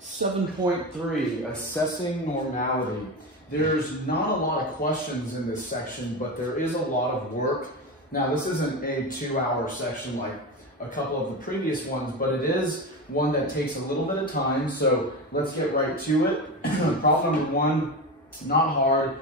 7.3, assessing normality. There's not a lot of questions in this section, but there is a lot of work. Now, this isn't a 2-hour section like a couple of the previous ones, but it is one that takes a little bit of time, so let's get right to it. Problem number one, not hard,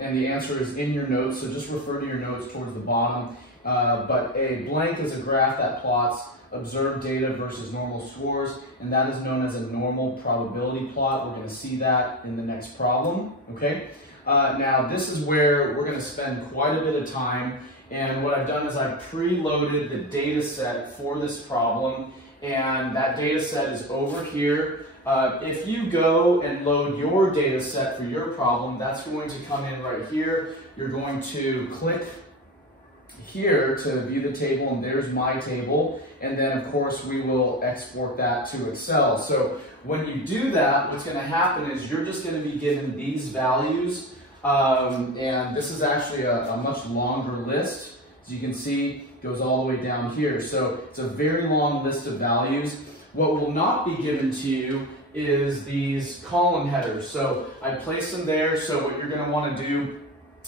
and the answer is in your notes, so just refer to your notes towards the bottom. But a blank is a graph that plots observed data versus normal scores, and that is known as a normal probability plot. We're going to see that in the next problem, okay? Now, this is where we're going to spend quite a bit of time, and what I've done is I've preloaded the data set for this problem, and that data set is over here. If you go and load your data set for your problem, that's going to come in right here. You're going to click here to view the table, and there's my table, and then of course we will export that to Excel. So when you do that, what's going to happen is you're just going to be given these values, and this is actually a much longer list. As you can see, it goes all the way down here, so it's a very long list of values. What will not be given to you is these column headers. So I placed them there, so what you're going to want to do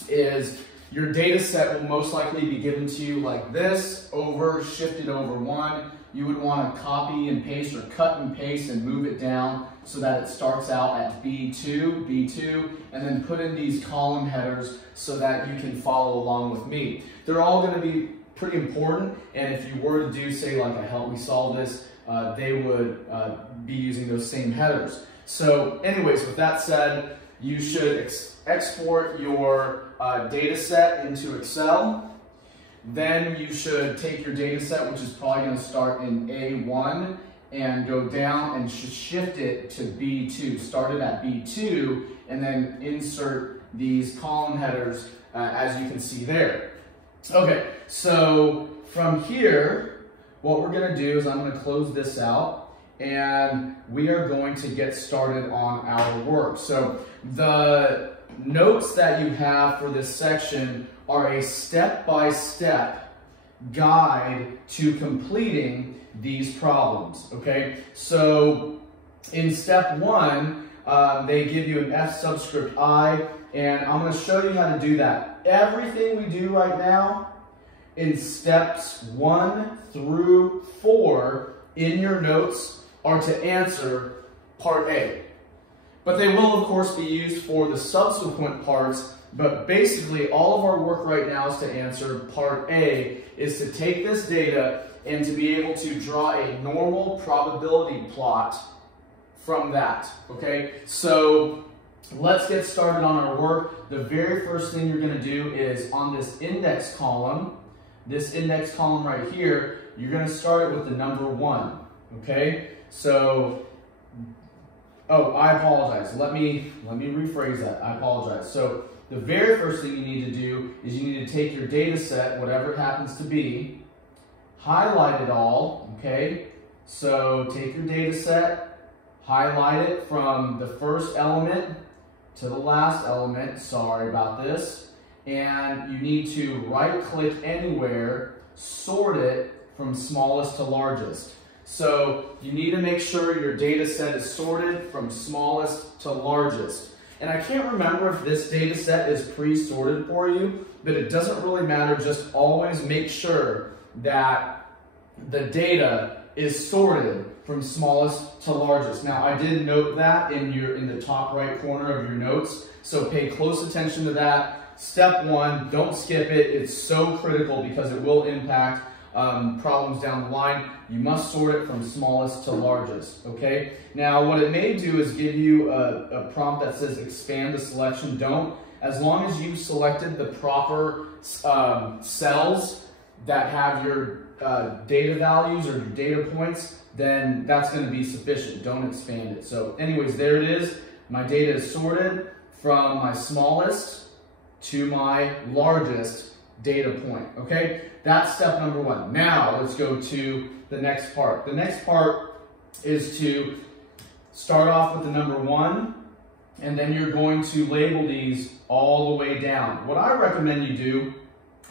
is your data set will most likely be given to you like this, shifted over one. You would want to copy and paste or cut and paste and move it down so that it starts out at B2, and then put in these column headers so that you can follow along with me. They're all going to be pretty important, and if you were to do, say, like a help me solve this, they would be using those same headers. So anyways, with that said, you should export your data set into Excel. Then you should take your data set, which is probably going to start in A1, and go down and shift it to B2. Start it at B2, and then insert these column headers as you can see there. Okay, so from here, what we're going to do is I'm going to close this out, and we are going to get started on our work. So the notes that you have for this section are a step-by-step guide to completing these problems, okay? So in step one, they give you an F subscript I, and I'm going to show you how to do that. Everything we do right now in steps 1 through 4 in your notes are to answer part A. But they will, of course, be used for the subsequent parts, but basically all of our work right now is to answer part A, is to take this data and to be able to draw a normal probability plot from that, okay? So let's get started on our work. The very first thing you're going to do is on this index column right here, you're going to start it with the number 1, okay? So, oh, I apologize. Let me rephrase that. I apologize. So the very first thing you need to do is you need to take your data set, whatever it happens to be, highlight it all, okay? So take your data set, highlight it from the first element to the last element. Sorry about this. And you need to right-click anywhere, sort it from smallest to largest. So you need to make sure your data set is sorted from smallest to largest. And I can't remember if this data set is pre-sorted for you, but it doesn't really matter. Just always make sure that the data is sorted from smallest to largest. Now, I did note that in the top right corner of your notes, so pay close attention to that. Step 1, don't skip it. It's so critical because it will impact problems down the line. You must sort it from smallest to largest, okay? Now, what it may do is give you a prompt that says expand the selection. Don't. As long as you've selected the proper cells that have your data values or your data points, then that's going to be sufficient. Don't expand it. So anyways, there it is. My data is sorted from my smallest to my largest data point, okay? That's step number 1. Now, let's go to the next part. The next part is to start off with the number 1, and then you're going to label these all the way down. What I recommend you do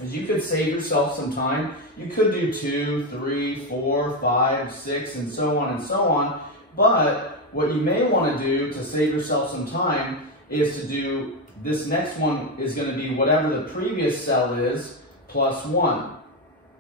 is you could save yourself some time. You could do 2, 3, 4, 5, 6, and so on and so on, but what you may want to do to save yourself some time is to do this next one is going to be whatever the previous cell is plus 1,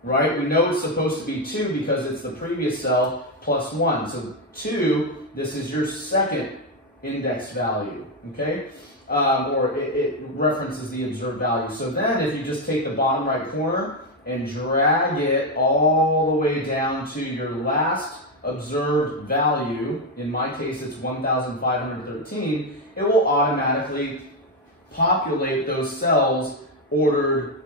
right? We know it's supposed to be 2 because it's the previous cell plus 1. So 2, this is your second index value, okay? Or it references the observed value. So then if you just take the bottom right corner and drag it all the way down to your last observed value, in my case it's 1,513, it will automatically populate those cells ordered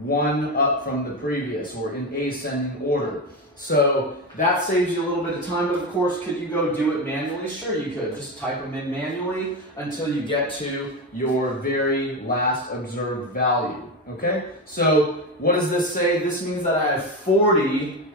1 up from the previous, or in ascending order. So that saves you a little bit of time, but of course, could you go do it manually? Sure, you could. Just type them in manually until you get to your very last observed value, okay? So what does this say? This means that I have 40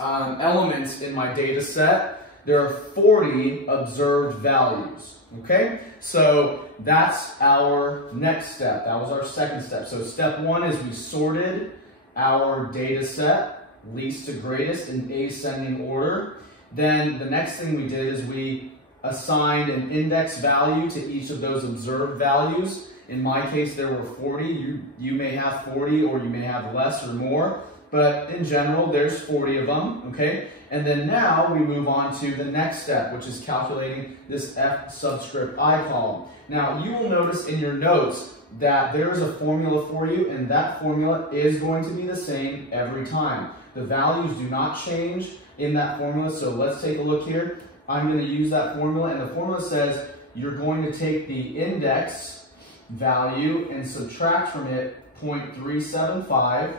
elements in my data set. There are 40 observed values, okay? So that's our next step. That was our second step. So step 1 is we sorted our data set, least to greatest, in ascending order. Then the next thing we did is we assigned an index value to each of those observed values. In my case, there were 40. You may have 40, or you may have less or more, but in general, there's 40 of them, okay? And then now we move on to the next step, which is calculating this F subscript I column. Now, you will notice in your notes that there is a formula for you, and that formula is going to be the same every time. The values do not change in that formula, so let's take a look here. I'm going to use that formula, and the formula says you're going to take the index value and subtract from it 0.375,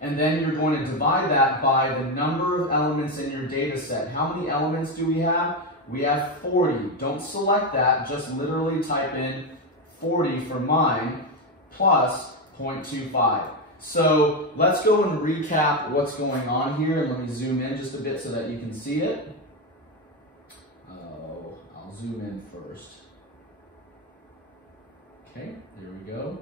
and then you're going to divide that by the number of elements in your data set. How many elements do we have? We have 40. Don't select that, just literally type in 40 for mine plus 0.25. So let's go and recap what's going on here. Let me zoom in just a bit so that you can see it. I'll zoom in first. Okay, there we go.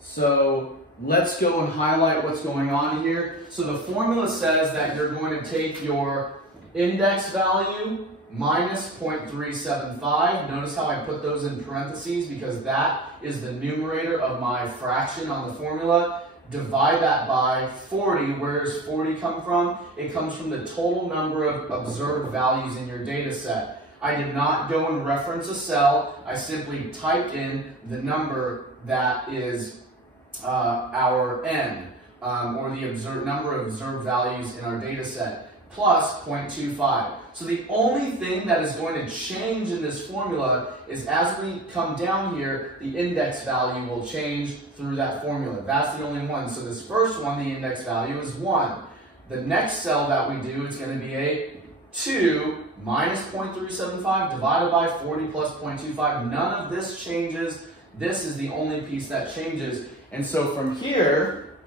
So let's go and highlight what's going on here. So the formula says that you're going to take your index value minus 0.375. Notice how I put those in parentheses because that is the numerator of my fraction on the formula. Divide that by 40. Where does 40 come from? It comes from the total number of observed values in your data set. I did not go and reference a cell. I simply typed in the number that is our n, or the number of observed values in our data set, plus 0.25. So the only thing that is going to change in this formula is as we come down here, the index value will change through that formula. That's the only one. So this first one, the index value is 1. The next cell that we do is going to be a 2 minus 0.375 divided by 40 plus 0.25. None of this changes. This is the only piece that changes. And so from here,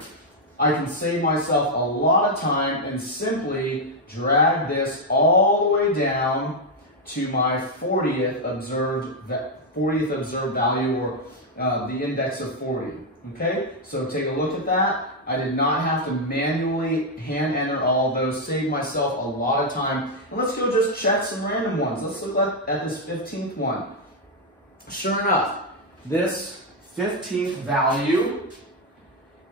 I can save myself a lot of time and simply drag this all the way down to my 40th observed value, or the index of 40. Okay, so take a look at that. I did not have to manually hand enter all of those, save myself a lot of time. And let's go just check some random ones. Let's look at this 15th one. Sure enough, this 15th value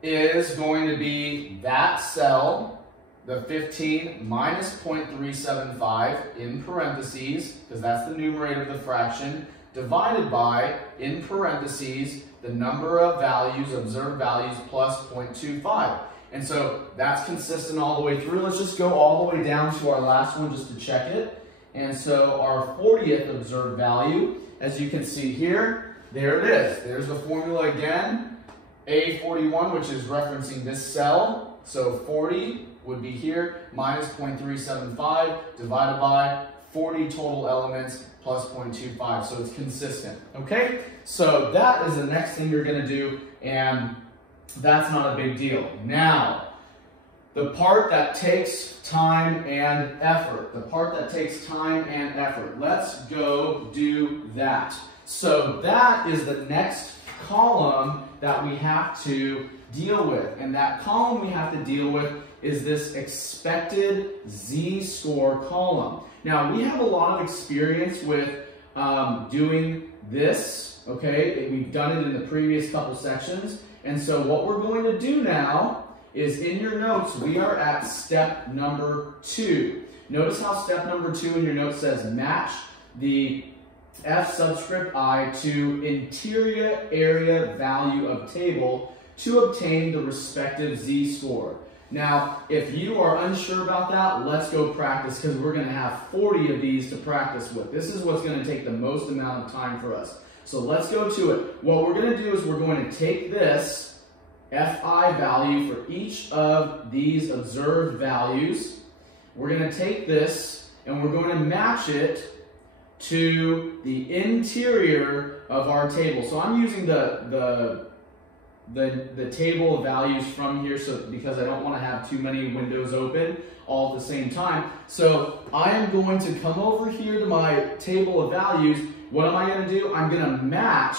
is going to be that cell, the 15 minus 0.375 in parentheses, because that's the numerator of the fraction, divided by, in parentheses, the number of values, observed values, plus 0.25. And so that's consistent all the way through. Let's just go all the way down to our last one just to check it. And so our 40th observed value, as you can see here, there it is. There's the formula again. A41, which is referencing this cell. So 40 would be here, minus 0.375 divided by 40 total elements plus 0.25. So it's consistent. Okay? So that is the next thing you're going to do, and that's not a big deal. Now, the part that takes time and effort. The part that takes time and effort. Let's go do that. So that is the next column that we have to deal with. And that column we have to deal with is this expected z-score column. Now, we have a lot of experience with doing this, okay? We've done it in the previous couple sections. And so what we're going to do now is in your notes, we are at step number 2. Notice how step number 2 in your notes says match the F subscript I to interior area value of table to obtain the respective z-score. Now, if you are unsure about that, let's go practice because we're going to have 40 of these to practice with. This is what's going to take the most amount of time for us. So let's go to it. What we're going to do is we're going to take this Fi value for each of these observed values. We're going to take this and we're going to match it to the interior of our table. So I'm using the table of values from here because I don't want to have too many windows open all at the same time. So I am going to come over here to my table of values. What am I going to do? I'm going to match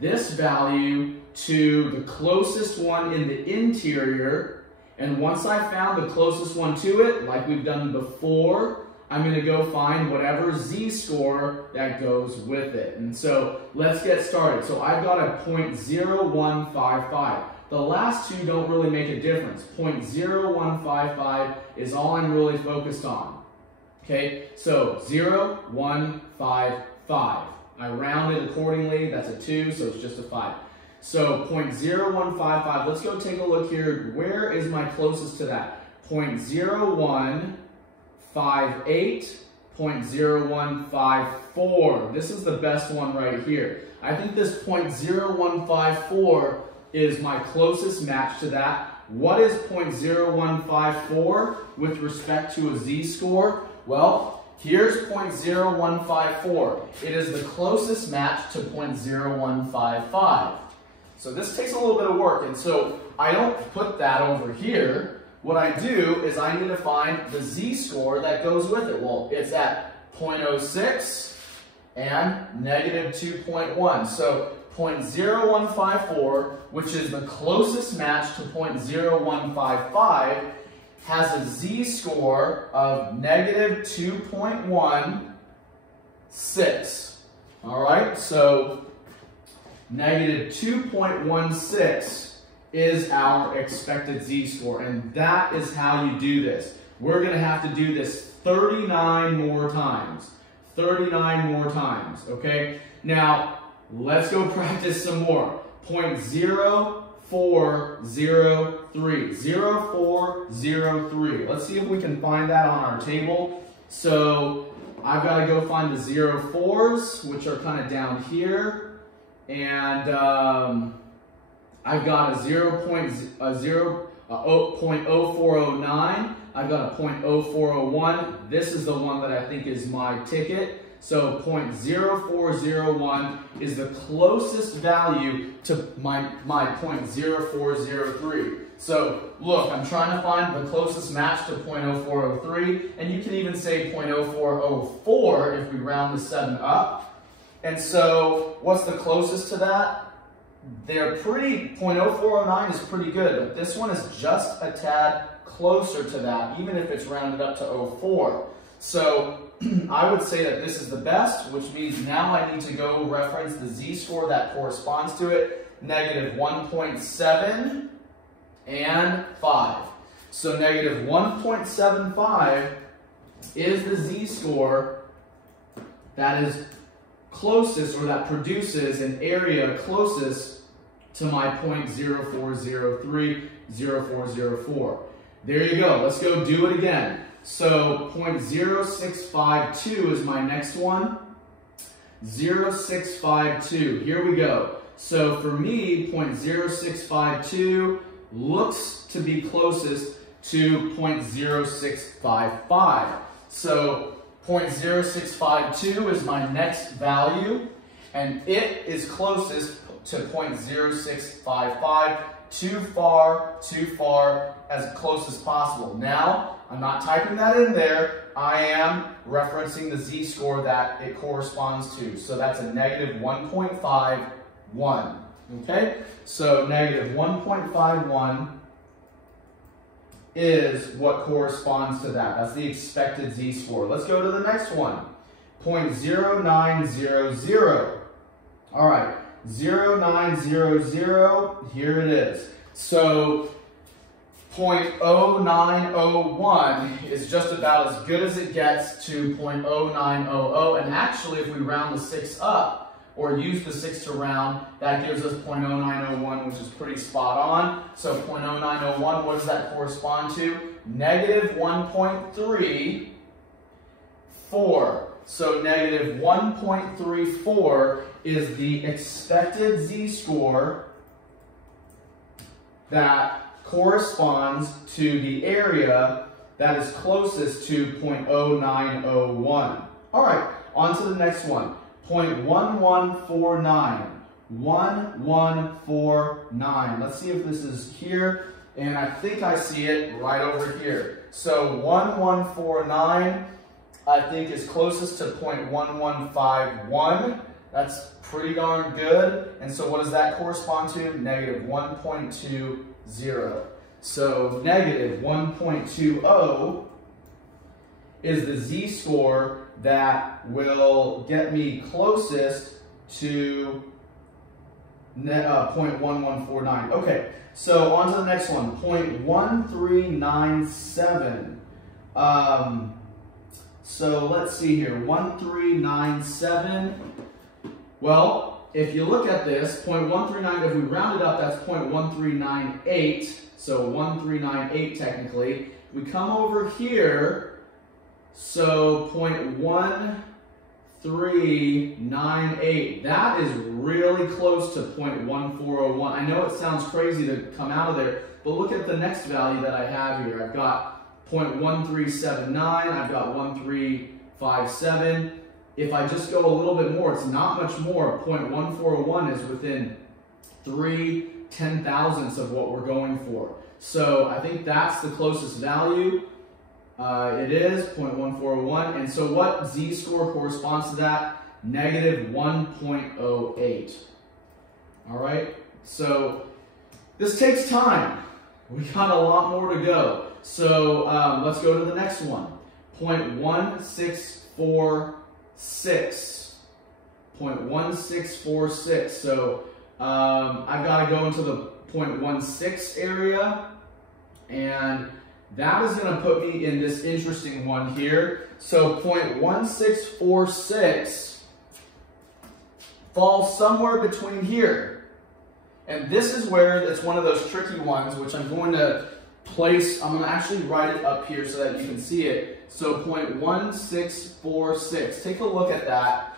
this value to the closest one in the interior. And once I found the closest one to it, like we've done before, I'm going to go find whatever z-score that goes with it. And so let's get started. So I've got a 0.0155. The last two don't really make a difference. 0.0155 is all I'm really focused on. Okay, so 0.155. I round it accordingly. That's a 2, so it's just a 5. So 0.0155. Let's go take a look here. Where is my closest to that? 0.0158, 0.0154. This is the best one right here. I think this 0.0154 is my closest match to that. What is 0.0154 with respect to a z-score? Well, here's 0.0154. It is the closest match to 0.0155. So this takes a little bit of work, and so I don't put that over here. What I do is I need to find the z-score that goes with it. Well, it's at 0.06 and negative 2.1. So 0.0154, which is the closest match to 0.0155, has a z-score of negative 2.16. All right, so negative 2.16 is our expected z-score, and that is how you do this. We're going to have to do this 39 more times. 39 more times, okay? Now, let's go practice some more. 0.0403. 0403. Let's see if we can find that on our table. So, I've got to go find the 04s, which are kind of down here. And I've got a 0.0409. I've got a 0.0401. This is the one that I think is my ticket. So 0.0401 is the closest value to my 0.0403. So look, I'm trying to find the closest match to 0.0403, and you can even say 0.0404 if we round the 7 up. And so what's the closest to that? They're pretty, 0.0409 is pretty good, but this one is just a tad closer to that, even if it's rounded up to 04. So I would say that this is the best, which means now I need to go reference the z-score that corresponds to it, negative 1.7 and 5. So negative 1.75 is the z-score that is closest, or that produces an area closest to my 0.0403, 0404. There you go. Let's go do it again. So 0.0652 is my next one. 0.652. Here we go. So for me, 0.0652 looks to be closest to 0.0655. So 0.0652 is my next value, and it is closest to 0.0655. Too far, as close as possible. Now, I'm not typing that in there. I am referencing the z-score that it corresponds to. So that's a negative 1.51. Okay? So negative 1.51 is what corresponds to that. That's the expected z-score. Let's go to the next one. 0.0900. All right, 0900, here it is. So 0.0901 is just about as good as it gets to 0.0900. And actually, if we round the 6 up, or use the 6 to round, that gives us 0.0901, which is pretty spot on. So 0.0901, what does that correspond to? Negative 1.34. So negative 1.34 is the expected z-score that corresponds to the area that is closest to 0.0901. All right, on to the next one. 0.1149. 1149. Let's see if this is here. And I think I see it right over here. So 1149, I think, is closest to 0.1151. That's pretty darn good. And so what does that correspond to? Negative 1.20. So negative 1.20 is the z-score that will get me closest to 0.1149. Okay, so on to the next one, 0.1397. So let's see here, 1397. Well, if you look at this, 0.139, if we round it up, that's 0.1398. So 1398 technically. If we come over here, so 0.1398, that is really close to 0.1401. I know it sounds crazy to come out of there, but look at the next value that I have here. I've got 0.1379, I've got 1357. If I just go a little bit more, it's not much more. 0.1401 is within 3/10,000ths of what we're going for. So I think that's the closest value. It is 0.1401. And so what z-score corresponds to that? Negative 1.08. All right, so this takes time. We got a lot more to go. So let's go to the next one. 0.1646. 0.1646. So I've got to go into the 0.16 area, and that is going to put me in this interesting one here. So 0.1646 falls somewhere between here. And this is where it's one of those tricky ones, which I'm going to place. I'm going to actually write it up here so that you can see it. So 0.1646. Take a look at that.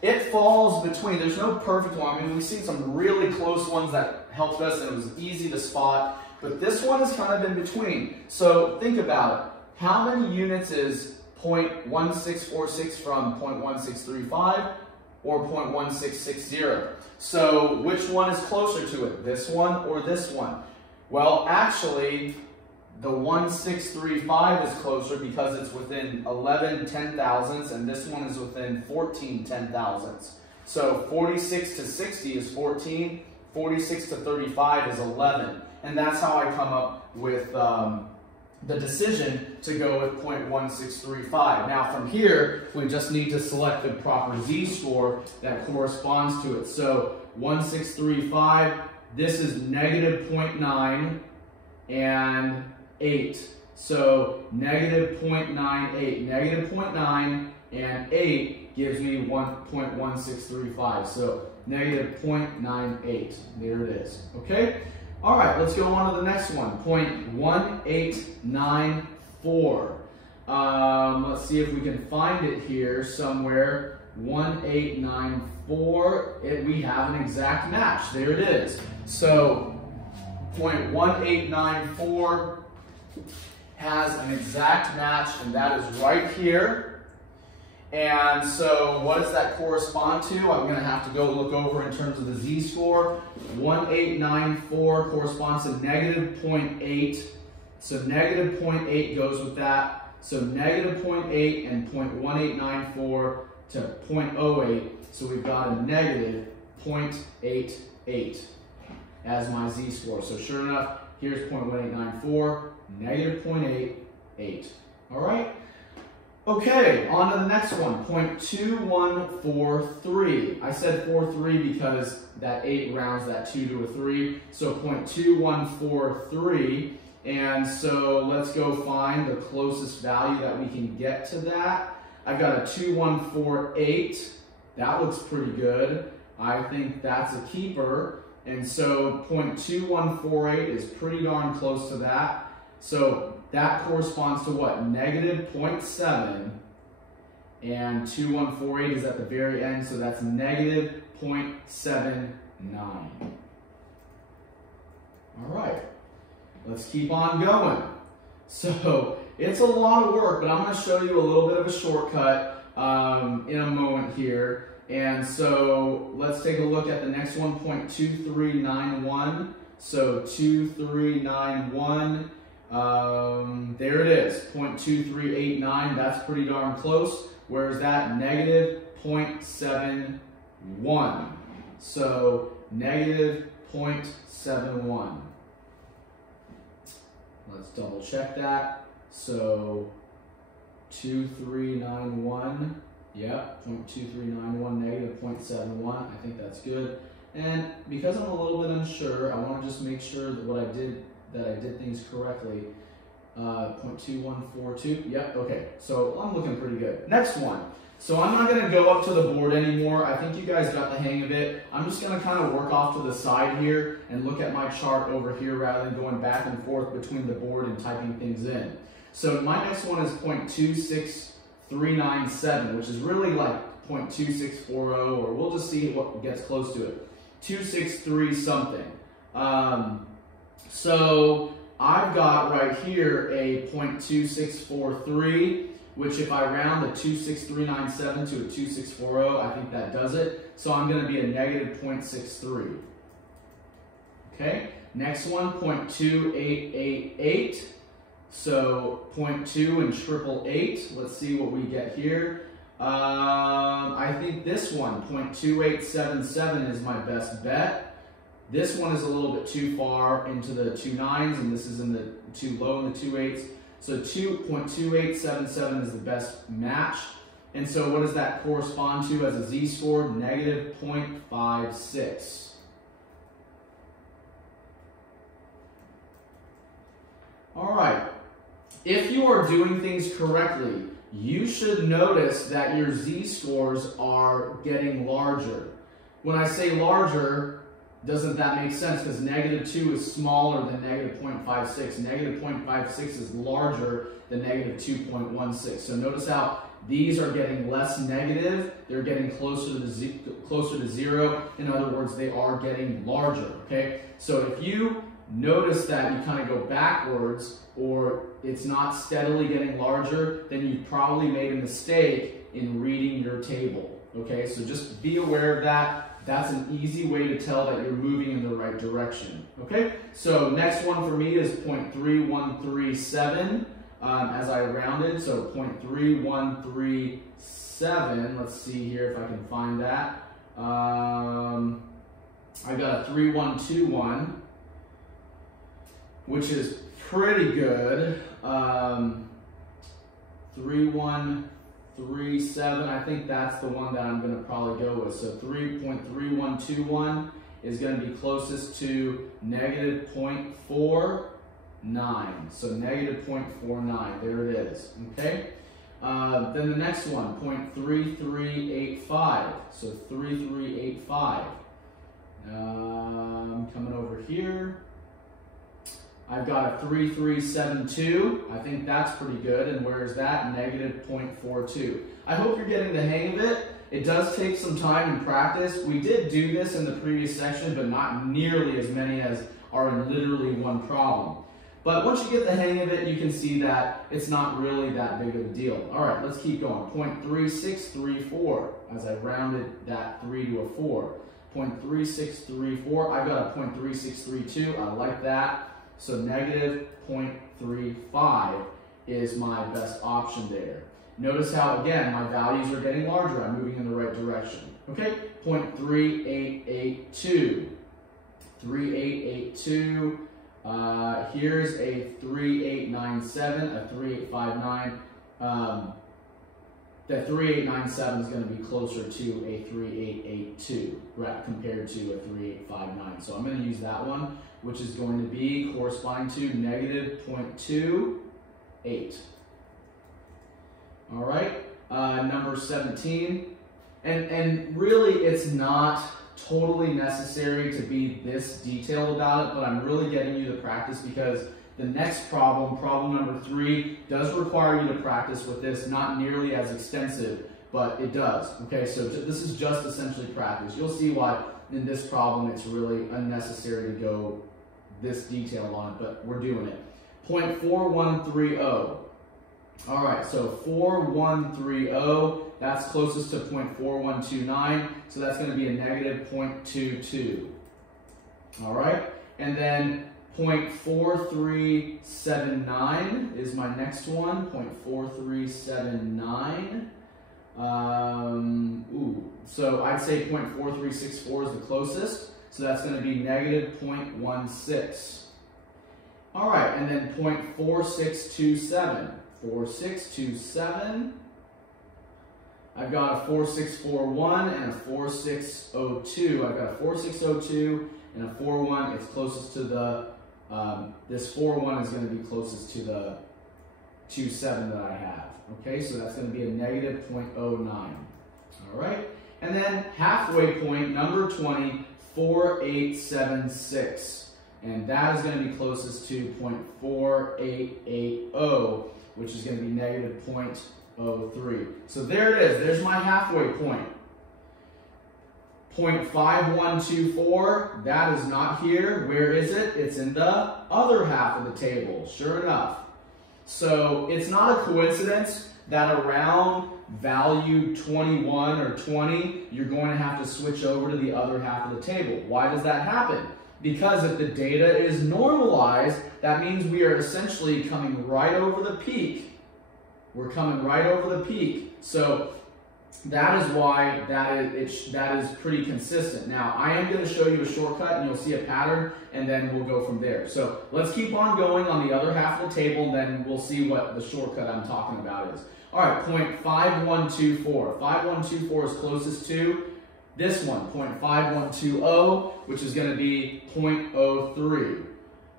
It falls between, there's no perfect one. I mean, we've seen some really close ones that helped us and it was easy to spot. But this one is kind of in between. So think about it. How many units is 0.1646 from 0.1635 or 0.1660? So which one is closer to it? This one or this one? Well, actually, the 1635 is closer because it's within 11/10,000ths, and this one is within 14/10,000ths. So 46 to 60 is 14, 46 to 35 is 11. And that's how I come up with the decision to go with 0.1635. Now from here, we just need to select the proper z-score that corresponds to it. So 1635, this is negative 0.9 and 8. So negative 0.98. Negative 0.9 and 8 gives me 1.1635. So negative 0.98. There it is. Okay? All right, let's go on to the next one. 0.1894. Let's see if we can find it here somewhere. 1894. We have an exact match. There it is. So 0.1894 has an exact match, and that is right here. And so what does that correspond to? I'm going to have to go look over in terms of the z-score. 1894 corresponds to negative 0.8. So negative 0.8 goes with that. So negative 0.8 and 0.1894 to 0.08. So we've got a negative 0.88 as my z-score. So sure enough, here's 0.1894. negative 0.88. All right? Okay, on to the next one, 0.2143. I said 43 because that 8 rounds that 2 to a 3, so 0.2143. And so let's go find the closest value that we can get to that. I've got a 2148. That looks pretty good. I think that's a keeper. And so 0.2148 is pretty darn close to that. So that corresponds to what? Negative 0.7. And 2148 is at the very end, so that's negative 0.79. All right. Let's keep on going. So it's a lot of work, but I'm going to show you a little bit of a shortcut in a moment here. And so let's take a look at the next one, 0.2391. So 2391, there it is, 0.2389. That's pretty darn close. Where's that? Negative 0.71. So negative 0.71. Let's double check that. So 2391, yep, 0.2391, negative 0.71. I think that's good. And because I'm a little bit unsure, I want to just make sure that I did things correctly. 0.2142, yep, okay. So I'm looking pretty good. Next one. So I'm not going to go up to the board anymore. I think you guys got the hang of it. I'm just going to kind of work off to the side here and look at my chart over here rather than going back and forth between the board and typing things in. So my next one is 0.26397, which is really like 0.2640, or we'll just see what gets close to it. 263 something. So I've got right here a 0.2643, which if I round the 26397 to a 2640, I think that does it. So I'm going to be a negative 0.63. Okay, next one, 0.2888. So 0.2 and 888. Let's see what we get here. I think this one, 0.2877, is my best bet. This one is a little bit too far into the 2 9s, and this is in the too low in the 2 8s. So 2.2877 is the best match. And so what does that correspond to as a z-score? Negative 0.56. All right. If you are doing things correctly, you should notice that your z-scores are getting larger. When I say larger, doesn't that make sense? Because negative 2 is smaller than negative 0.56. Negative 0.56 is larger than negative 2.16. So notice how these are getting less negative. They're getting closer to zero. In other words, they are getting larger. Okay. So if you notice that you kind of go backwards, or it's not steadily getting larger, then you probably made a mistake in reading your table. Okay. So just be aware of that. That's an easy way to tell that you're moving in the right direction. Okay, so next one for me is 0.3137 as I rounded. So 0.3137. Let's see here if I can find that. I got a 3121, which is pretty good. 3137, I think that's the one that I'm going to probably go with. So 3.3121 is going to be closest to negative 0.49. So negative 0.49, there it is. Okay. Then the next one, 0.3385. So 3385. Coming over here. I've got a 3372. I think that's pretty good. And where is that? Negative 0.42. I hope you're getting the hang of it. It does take some time and practice. We did do this in the previous section, but not nearly as many as are in literally one problem. But once you get the hang of it, you can see that it's not really that big of a deal. All right, let's keep going. 0.3634 as I rounded that 3 to a 4. 0.3634. I've got a 0.3632. I like that. So negative 0.35 is my best option there. Notice how, again, my values are getting larger. I'm moving in the right direction. Okay, 0.3882. 3882. Here's a 3897, a 3859. That 3897 is going to be closer to a 3882 compared to a 3859. So I'm going to use that one, which is going to be corresponding to negative 0.28. All right, number 17. And really, it's not totally necessary to be this detailed about it, but I'm really getting you to practice because the next problem, problem number 3, does require you to practice with this, not nearly as extensive, but it does. Okay, so this is just essentially practice. You'll see why in this problem it's really unnecessary to go this detailed on it, but we're doing it. 0.4130. All right, so 4130, that's closest to 0.4129, so that's going to be a negative 0.22. All right, and then 0.4379 is my next one, 0.4379. So I'd say 0.4364 is the closest, so that's going to be negative 0.16. All right, and then 0.4627. 4627. I've got a 4641 and a 4602. I've got a 4602 and a 41. It's closest to the, this 41 is going to be closest to the 27 that I have. Okay, so that's going to be a negative 0.09. All right, and then halfway point, number 20, 4876. And that is going to be closest to 0.4880, which is going to be negative 0.03. So there it is. There's my halfway point. 0.5124, that is not here. Where is it? It's in the other half of the table, sure enough. So it's not a coincidence that around value 21 or 20, you're going to have to switch over to the other half of the table. Why does that happen? Because if the data is normalized, that means we are essentially coming right over the peak. We're coming right over the peak. So that is why that is pretty consistent. Now, I am going to show you a shortcut, and you'll see a pattern, and then we'll go from there. So let's keep on going on the other half of the table, and then we'll see what the shortcut I'm talking about is. All right, 0.5124. 5124 is closest to this one, 0.5120, which is going to be 0.03.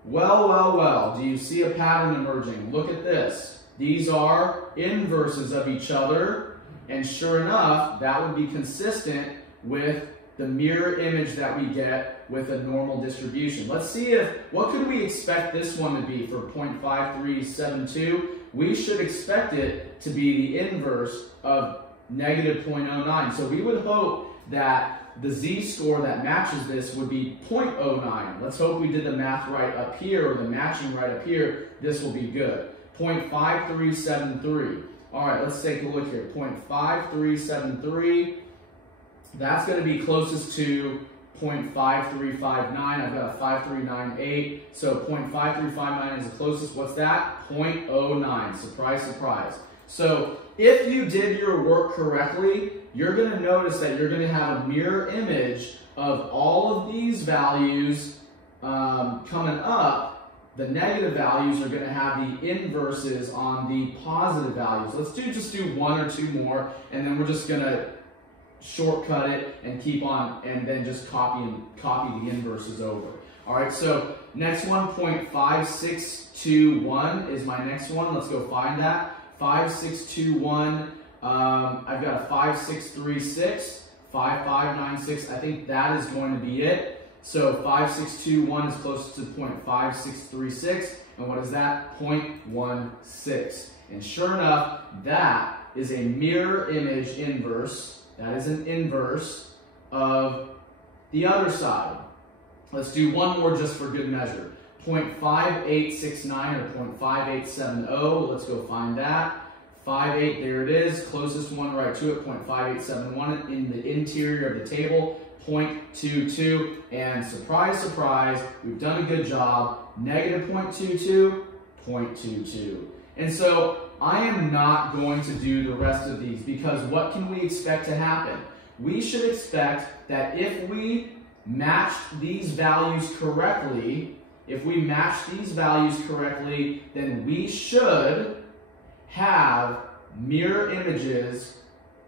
Well, do you see a pattern emerging? Look at this. These are inverses of each other, and sure enough, that would be consistent with the mirror image that we get with a normal distribution. Let's see what could we expect this one to be for 0.5372? We should expect it to be the inverse of negative 0.09. So we would hope that the z-score that matches this would be 0.09. Let's hope we did the math right up here, or the matching right up here. This will be good. 0.5373. All right, let's take a look here. 0.5373. That's going to be closest to 0.5359. I've got a 5398. So 0.5359 is the closest. What's that? 0.09. Surprise, surprise. So if you did your work correctly, you're going to notice that you're going to have a mirror image of all of these values coming up. The negative values are going to have the inverses on the positive values. Let's just do one or two more, and then we're just going to shortcut it and keep on, and then just copy the inverses over. All right, so next one, 0.5621 is my next one. Let's go find that. 5621, I've got a 5636, 5596. I think that is going to be it. So 5621 is closest to 0.5636. And what is that? 0.16. And sure enough, that is a mirror image inverse. That is an inverse of the other side. Let's do one more just for good measure. 0.5869 or 0.5870. Let's go find that. 58, there it is. Closest one right to it, 0.5871 in the interior of the table, 0.22. And surprise, surprise, we've done a good job. Negative 0.22, 0.22. And so I am not going to do the rest of these, because what can we expect to happen? We should expect that if we matched these values correctly, if we match these values correctly, then we should have mirror images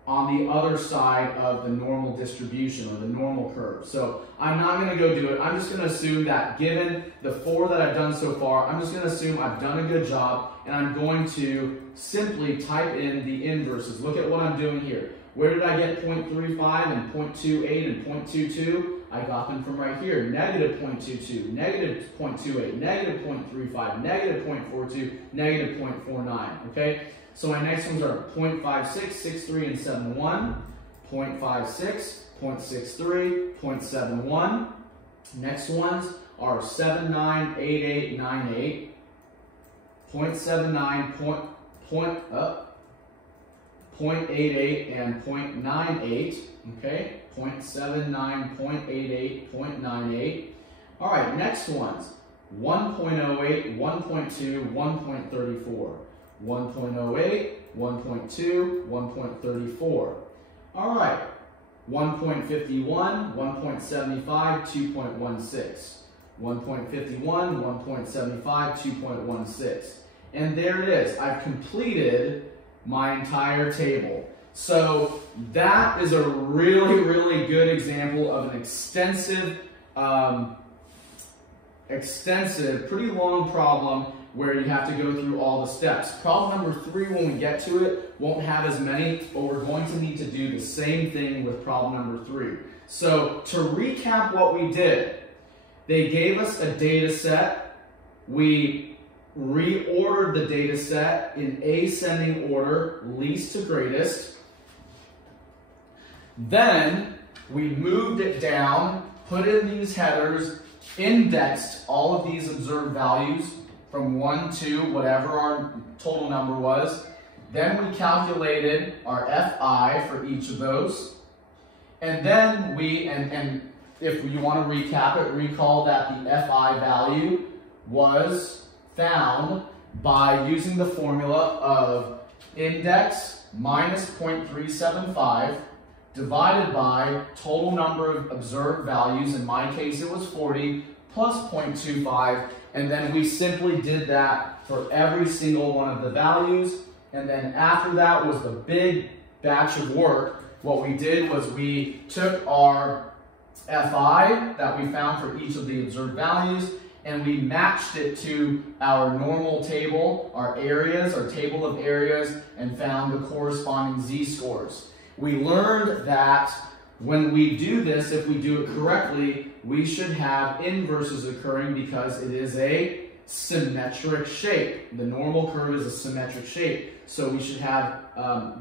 on the other side of the normal distribution or the normal curve. So I'm not going to go do it. I'm just going to assume that given the 4 that I've done so far, I'm just going to assume I've done a good job, and I'm going to simply type in the inverses. Look at what I'm doing here. Where did I get 0.35 and 0.28 and 0.22? I got them from right here. Negative 0.22, negative 0.28, negative 0.35, negative 0.42, negative 0.49, okay? So my next ones are 0.56, 63, and 71, 0.56, 0.63, 0.71. Next ones are 79, 88, 98, 0.79, 0.88, and 0.98, okay? 0.79, 0.88, 0.98. All right, next ones, 1.08, 1.2, 1.34. 1.08, 1.2, 1.34. All right, 1.51, 1.75, 2.16. 1.51, 1.75, 2.16. And there it is. I've completed my entire table. So that is a really, really good example of an extensive, pretty long problem where you have to go through all the steps. Problem number 3, when we get to it, won't have as many, but we're going to need to do the same thing with problem number 3. So to recap what we did, they gave us a data set. We reordered the data set in ascending order, least to greatest. Then we moved it down, put in these headers, indexed all of these observed values from 1 to whatever our total number was. Then we calculated our Fi for each of those. And then and if you want to recap it, recall that the Fi value was found by using the formula of index minus 0.375 divided by total number of observed values. In my case, it was 40 plus 0.25. And then we simply did that for every single one of the values. And then after that was the big batch of work. What we did was we took our Fi that we found for each of the observed values, and we matched it to our normal table, our areas, our table of areas, and found the corresponding z-scores. We learned that when we do this, if we do it correctly, we should have inverses occurring because it is a symmetric shape. The normal curve is a symmetric shape, so we should have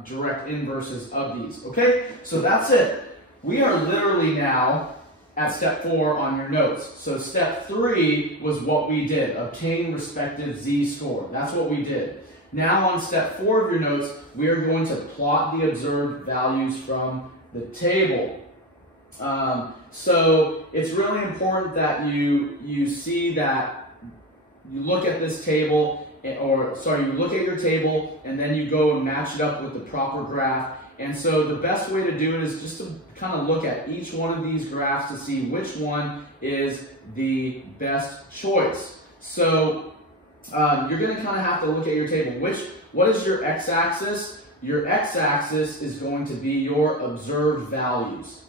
direct inverses of these. Okay, so that's it. We are literally now at step 4 on your notes. So step 3 was what we did, obtain respective z-score. That's what we did. Now on step 4 of your notes, we are going to plot the observed values from the table. So it's really important that you see that you look at this table, you look at your table and then you go and match it up with the proper graph. And so the best way to do it is just to kind of look at each one of these graphs to see which one is the best choice. So you're going to kind of have to look at your table. What is your x-axis? Your x-axis is going to be your observed values.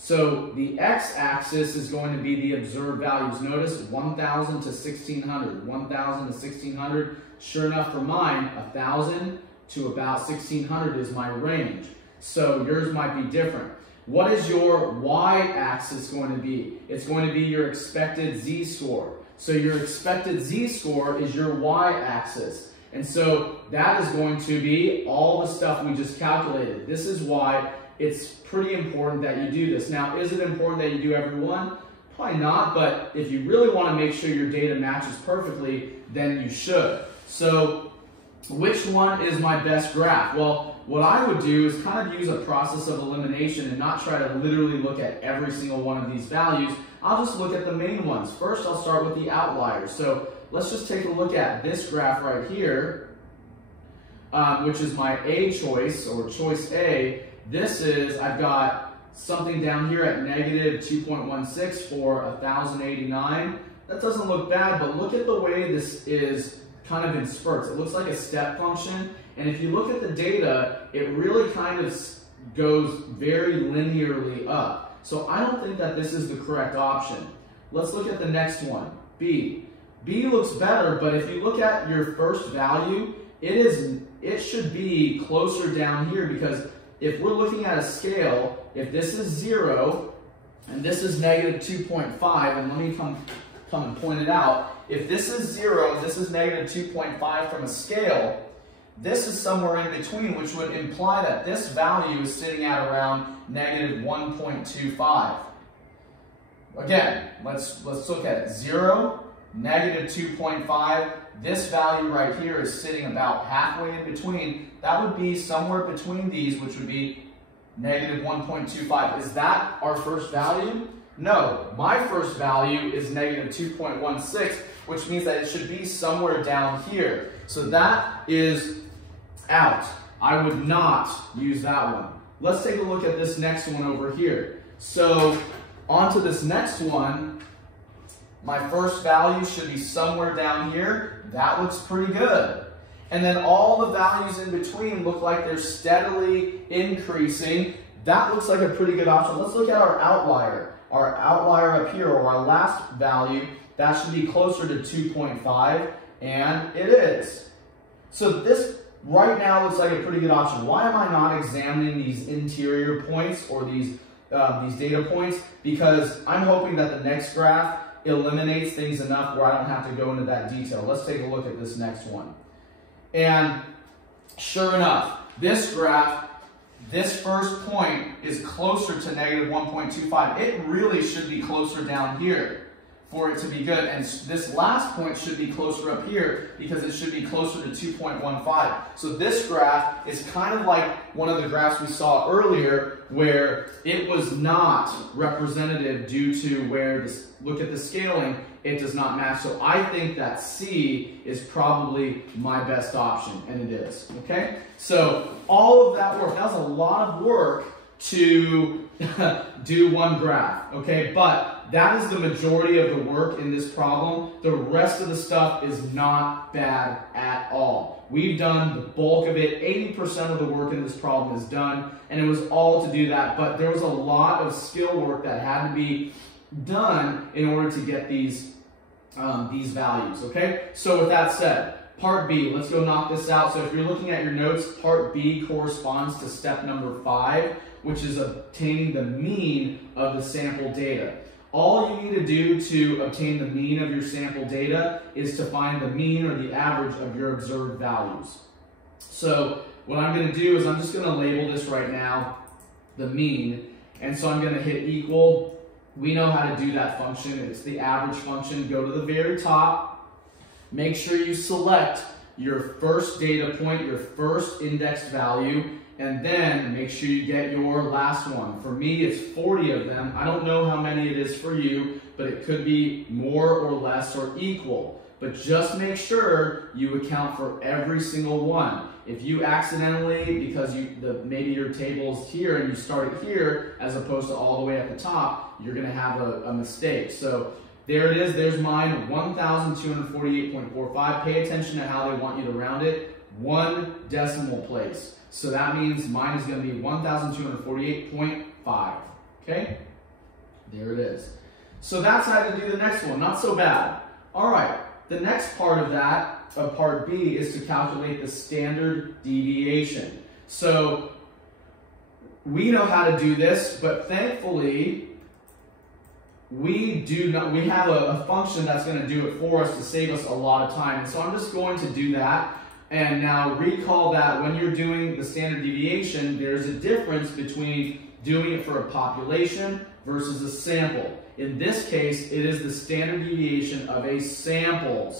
So the x-axis is going to be the observed values. Notice 1,000 to 1,600. 1,000 to 1,600. Sure enough for mine, 1,000 to about 1,600 is my range. So yours might be different. What is your y-axis going to be? It's going to be your expected z-score. So your expected z-score is your y-axis. And so that is going to be all the stuff we just calculated. This is why it's pretty important that you do this. Now, is it important that you do every one? Probably not, but if you really want to make sure your data matches perfectly, then you should. So which one is my best graph? Well, what I would do is kind of use a process of elimination and not try to literally look at every single one of these values. I'll just look at the main ones. First, I'll start with the outliers. So let's just take a look at this graph right here, which is my A choice, or choice A. This is, I've got something down here at negative 2.16 for 1,089, that doesn't look bad, but look at the way this is kind of in spurts. It looks like a step function, and if you look at the data, it really kind of goes very linearly up. So I don't think that this is the correct option. Let's look at the next one, B. B looks better, but if you look at your first value, it should be closer down here, because if we're looking at a scale, if this is 0 and this is negative 2.5, and let me come and point it out. If this is 0 and this is negative 2.5 from a scale, this is somewhere in between, which would imply that this value is sitting at around negative 1.25. Again, let's look at it. 0, negative 2.5. This value right here is sitting about halfway in between. That would be somewhere between these, which would be negative 1.25. Is that our first value? No, my first value is negative 2.16, which means that it should be somewhere down here. So that is out. I would not use that one. Let's take a look at this next one over here. So on to this next one. My first value should be somewhere down here. That looks pretty good. And then all the values in between look like they're steadily increasing. That looks like a pretty good option. Let's look at our outlier. Our outlier up here, or our last value, that should be closer to 2.5, and it is. So this right now looks like a pretty good option. Why am I not examining these interior points or these data points? Because I'm hoping that the next graph eliminates things enough where I don't have to go into that detail. Let's take a look at this next one. And sure enough, this graph, this first point is closer to negative 1.25. It really should be closer down here for it to be good. And this last point should be closer up here because it should be closer to 2.15. So this graph is kind of like one of the graphs we saw earlier where it was not representative due to where this, look at the scaling, it does not match. So I think that C is probably my best option, and it is, okay? So all of that work, that was a lot of work to do one graph, okay? But that is the majority of the work in this problem. The rest of the stuff is not bad at all. We've done the bulk of it. 80% of the work in this problem is done, and it was all to do that. But there was a lot of skill work that had to be done in order to get these values, okay? So with that said, part B, let's go knock this out. So if you're looking at your notes, part B corresponds to step number 5, which is obtaining the mean of the sample data. All you need to do to obtain the mean of your sample data is to find the mean or the average of your observed values. So what I'm going to do is I'm just going to label this right now the mean, and so I'm going to hit equal. We know how to do that function. It's the average function. Go to the very top. Make sure you select your first data point, your first indexed value, and then make sure you get your last one. For me, it's 40 of them. I don't know how many it is for you, but it could be more or less or equal. But just make sure you account for every single one. If you accidentally, because maybe your table's here and you start it here as opposed to all the way at the top, you're gonna have a mistake. So there it is, there's mine, 1,248.45. Pay attention to how they want you to round it. 1 decimal place. So that means mine is going to be 1,248.5. Okay? There it is. So that's how to do the next one. Not so bad. All right. The next part of that, of part B, is to calculate the standard deviation. So we know how to do this, but thankfully we have a function that's going to do it for us to save us a lot of time. And so I'm just going to do that. And now recall that when you're doing the standard deviation, there's a difference between doing it for a population versus a sample. In this case, it is the standard deviation of a sample,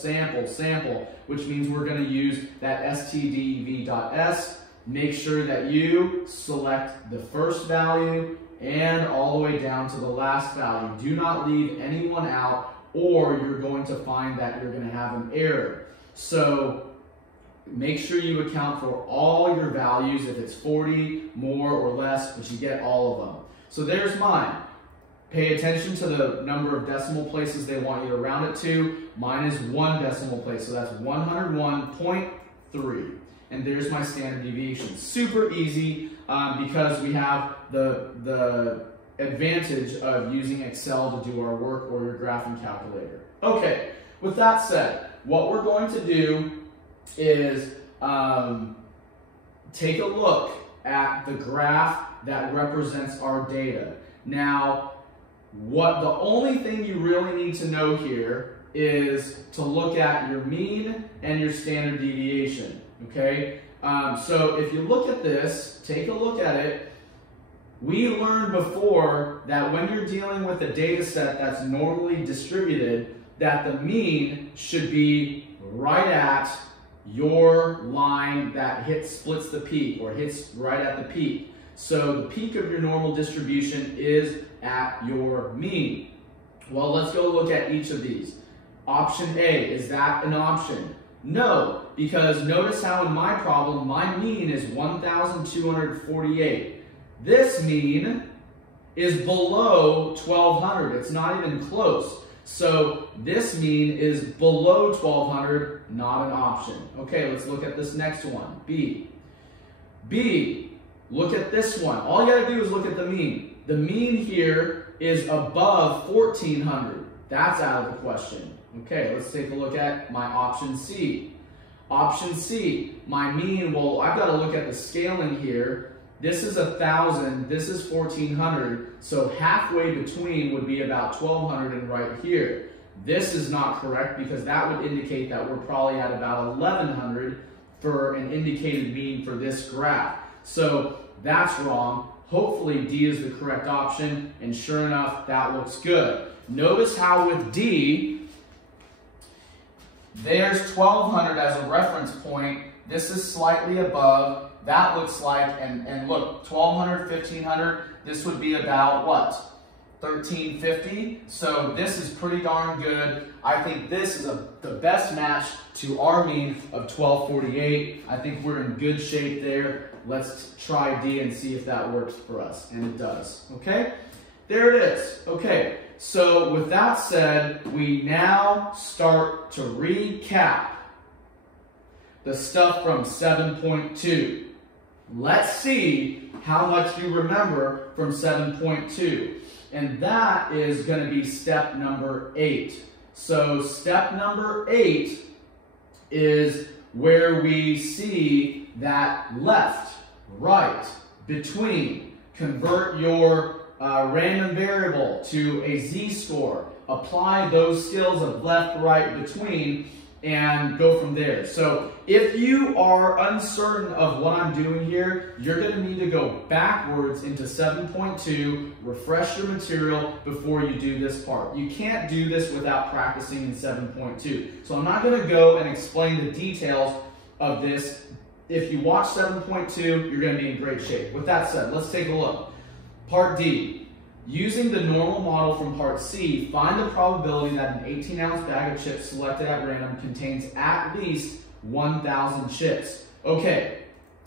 which means we're going to use that stdev.s. Make sure that you select the first value and all the way down to the last value. Do not leave anyone out, or you're going to find that you're going to have an error. So make sure you account for all your values, if it's 40, more or less, but you get all of them. So there's mine. Pay attention to the number of decimal places they want you to round it to. Mine is 1 decimal place, so that's 101.3. And there's my standard deviation. Super easy because we have the advantage of using Excel to do our work or your graphing calculator. Okay, with that said, what we're going to do is take a look at the graph that represents our data. Now, the only thing you really need to know here is to look at your mean and your standard deviation, okay? So if you look at this, take a look at it. We learned before that when you're dealing with a data set that's normally distributed, that the mean should be right at your line that splits the peak or hits right at the peak. So the peak of your normal distribution is at your mean. Well, let's go look at each of these. Option A, is that an option? No, because notice how in my problem, my mean is 1,248. This mean is below 1,200. It's not even close. So this mean is below 1,200, not an option. Okay, let's look at this next one, B. B, look at this one. All you gotta do is look at the mean. The mean here is above 1,400. That's out of the question. Okay, let's take a look at my option C. Option C, my mean, well, I've got to look at the scaling here. This is 1,000, this is 1,400, so halfway between would be about 1,200 and right here. This is not correct because that would indicate that we're probably at about 1,100 for an indicated mean for this graph. So that's wrong. Hopefully D is the correct option, and sure enough, that looks good. Notice how with D, there's 1,200 as a reference point. This is slightly above. That looks like, and look, 1,200, 1,500, this would be about what? 1,350. So this is pretty darn good. I think this is the best match to our mean of 1,248. I think we're in good shape there. Let's try D and see if that works for us. And it does. Okay? There it is. Okay. So with that said, we now start to recap the stuff from 7.2. Let's see how much you remember from 7.2. And that is going to be step number 8. So step number 8 is where we see that left, right, between, convert your random variable to a z-score, apply those skills of left, right, between, and go from there. So if you are uncertain of what I'm doing here, you're going to need to go backwards into 7.2, refresh your material before you do this part. You can't do this without practicing in 7.2. So I'm not going to go and explain the details of this. If you watch 7.2, you're going to be in great shape. With that said, let's take a look. Part D. Using the normal model from Part C, find the probability that an 18-ounce bag of chips selected at random contains at least 1,000 chips. Okay,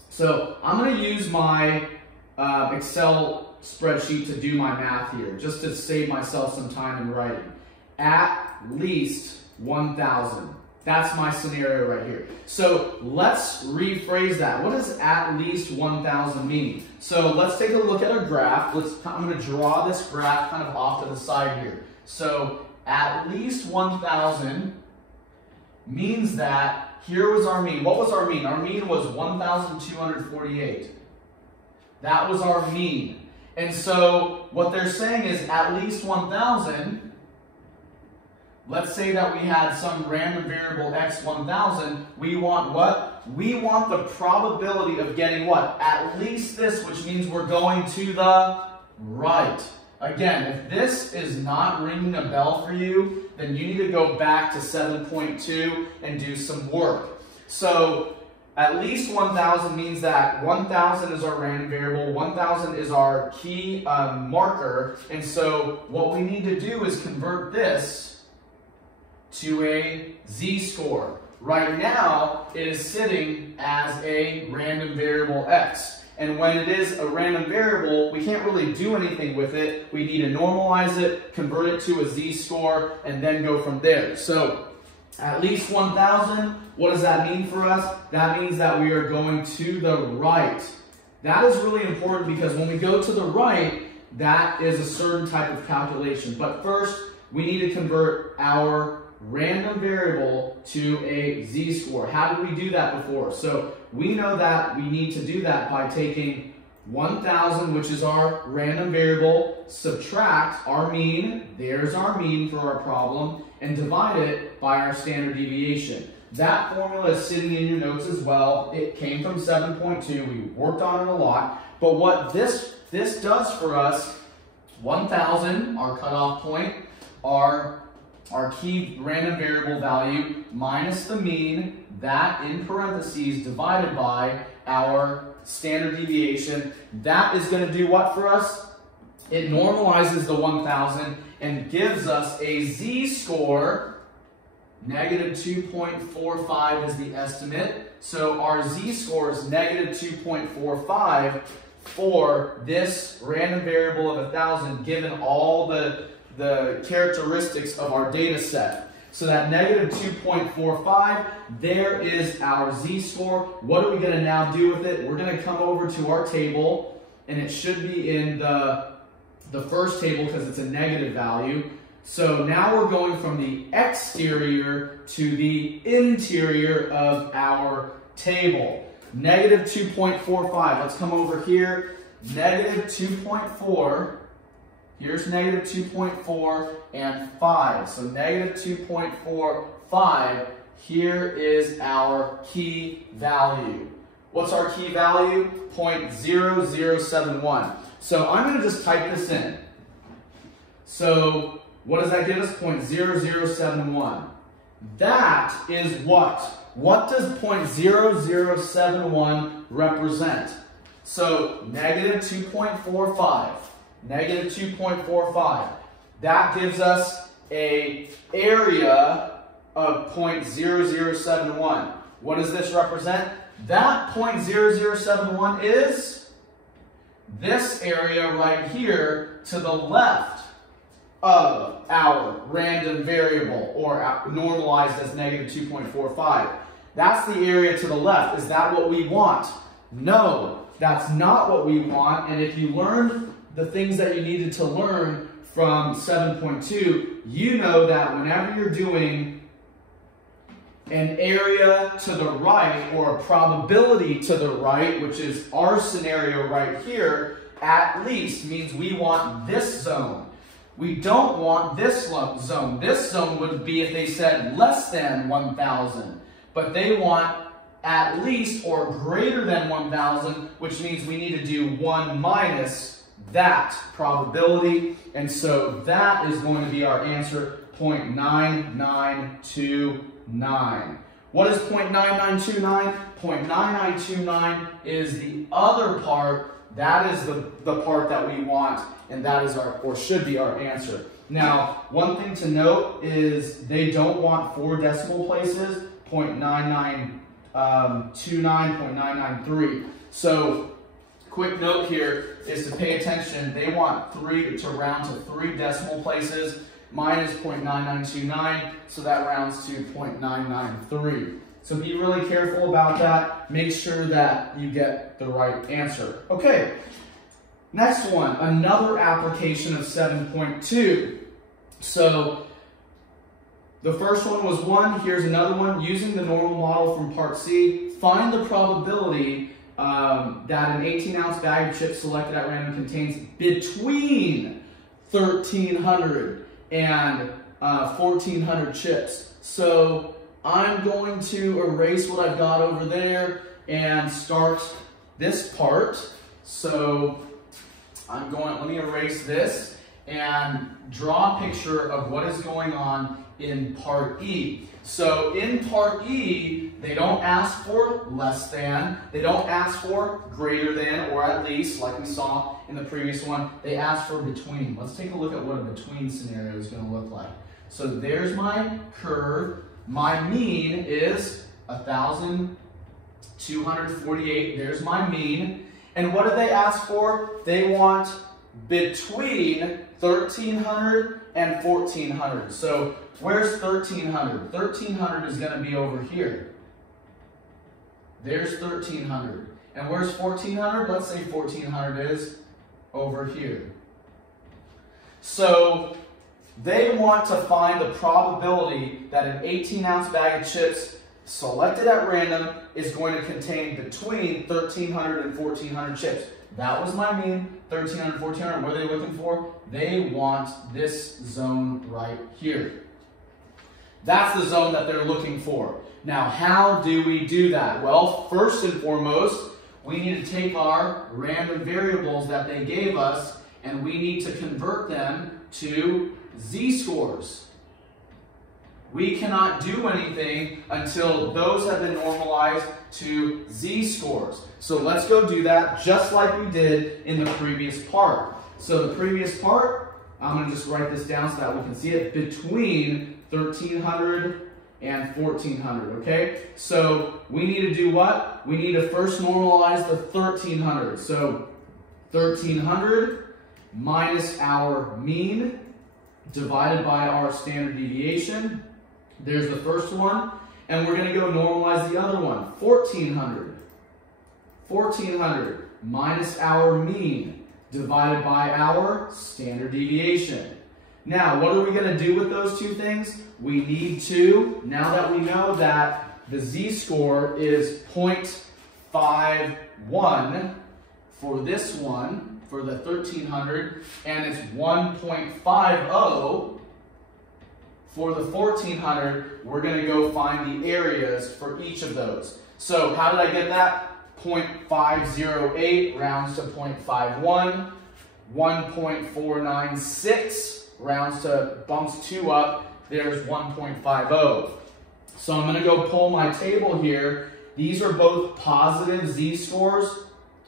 so I'm going to use my Excel spreadsheet to do my math here, just to save myself some time in writing. At least 1,000. That's my scenario right here. So let's rephrase that. What does at least 1,000 mean? So let's take a look at a graph. I'm going to draw this graph kind of off to the side here. So at least 1,000 means that here was our mean. What was our mean? Our mean was 1,248. That was our mean. And so what they're saying is at least 1,000. Let's say that we had some random variable x 1,000. We want what? We want the probability of getting what? At least this, which means we're going to the right. Again, if this is not ringing a bell for you, then you need to go back to 7.2 and do some work. So at least 1,000 means that 1,000 is our random variable, 1,000 is our key marker, and so what we need to do is convert this to a z-score. Right now, it is sitting as a random variable x. And when it is a random variable, we can't really do anything with it. We need to normalize it, convert it to a z-score, and then go from there. So at least 1,000, what does that mean for us? That means that we are going to the right. That is really important because when we go to the right, that is a certain type of calculation. But first, we need to convert our random variable to a z-score. How did we do that before? So we know that we need to do that by taking 1,000, which is our random variable, subtract our mean, there's our mean for our problem, and divide it by our standard deviation. That formula is sitting in your notes as well. It came from 7.2. We worked on it a lot. But what this does for us, 1,000, our cutoff point, our key random variable value minus the mean, that in parentheses divided by our standard deviation. That is going to do what for us? It normalizes the 1,000 and gives us a z-score. Negative 2.45 is the estimate. So our z-score is negative 2.45 for this random variable of 1,000 given all the characteristics of our data set. So that negative 2.45, there is our z-score. What are we going to now do with it? We're going to come over to our table, and it should be in the first table because it's a negative value. So now we're going from the exterior to the interior of our table. Negative 2.45. Let's come over here. Negative 2.4. Here's negative 2.4 and 5. So negative 2.45. Here is our key value. What's our key value? 0.0071. So I'm going to just type this in. So what does that give us? 0.0071. That is what? What does 0.0071 represent? So negative 2.45. Negative 2.45. That gives us an area of 0.0071. What does this represent? That 0.0071 is this area right here to the left of our random variable, or normalized as negative 2.45. That's the area to the left. Is that what we want? No, that's not what we want. And if you learned the things that you needed to learn from 7.2, you know that whenever you're doing an area to the right or a probability to the right, which is our scenario right here, at least means we want this zone. We don't want this zone. This zone would be if they said less than 1,000, but they want at least or greater than 1,000, which means we need to do 1 minus that probability, and so that is going to be our answer, 0.9929. What is 0.9929? 0.9929 is the other part. That is the part that we want, and that is our, or should be our answer. Now, one thing to note is they don't want 4 decimal places, 0.9929, 0.993. So, quick note here is to pay attention. They want to round to 3 decimal places. Mine is 0.9929, so that rounds to 0.993. So be really careful about that. Make sure that you get the right answer. Okay, next one, another application of 7.2. So the first one was 1. Here's another one. Using the normal model from part C, find the probability that an 18-ounce bag of chips selected at random contains between 1,300 and 1,400 chips. So I'm going to erase what I've got over there and start this part. So let me erase this and draw a picture of what is going on in part E. So in part E, they don't ask for less than, they don't ask for greater than, or at least, like we saw in the previous one, they ask for between. Let's take a look at what a between scenario is going to look like. So there's my curve. My mean is 1,248. There's my mean. And what did they ask for? They want between 1,300 and 1,400. So where's 1,300? 1,300 is going to be over here. There's 1,300. And where's 1,400? Let's say 1,400 is over here. So they want to find the probability that an 18-ounce bag of chips selected at random is going to contain between 1,300 and 1,400 chips. That was my mean, 1,300, 1,400. What are they looking for? They want this zone right here. That's the zone that they're looking for. Now, how do we do that? Well, first and foremost, we need to take our random variables that they gave us and we need to convert them to z-scores. We cannot do anything until those have been normalized to z-scores. So let's go do that just like we did in the previous part. So the previous part, I'm going to just write this down so that we can see it, between 1,300 and 1,400, okay? So we need to do what? We need to first normalize the 1,300. So 1,300 minus our mean divided by our standard deviation. There's the first one. And we're going to go normalize the other one. 1,400. 1,400 minus our mean divided by our standard deviation. Now, what are we going to do with those two things? We need to, now that we know that the z-score is 0.51 for this one, for the 1,300, and it's 1.50 for the 1,400, we're going to go find the areas for each of those. So how did I get that? 0.508 rounds to 0.51, 1.496 rounds to bumps 2 up, there's 1.50. So I'm going to go pull my table here. These are both positive z-scores,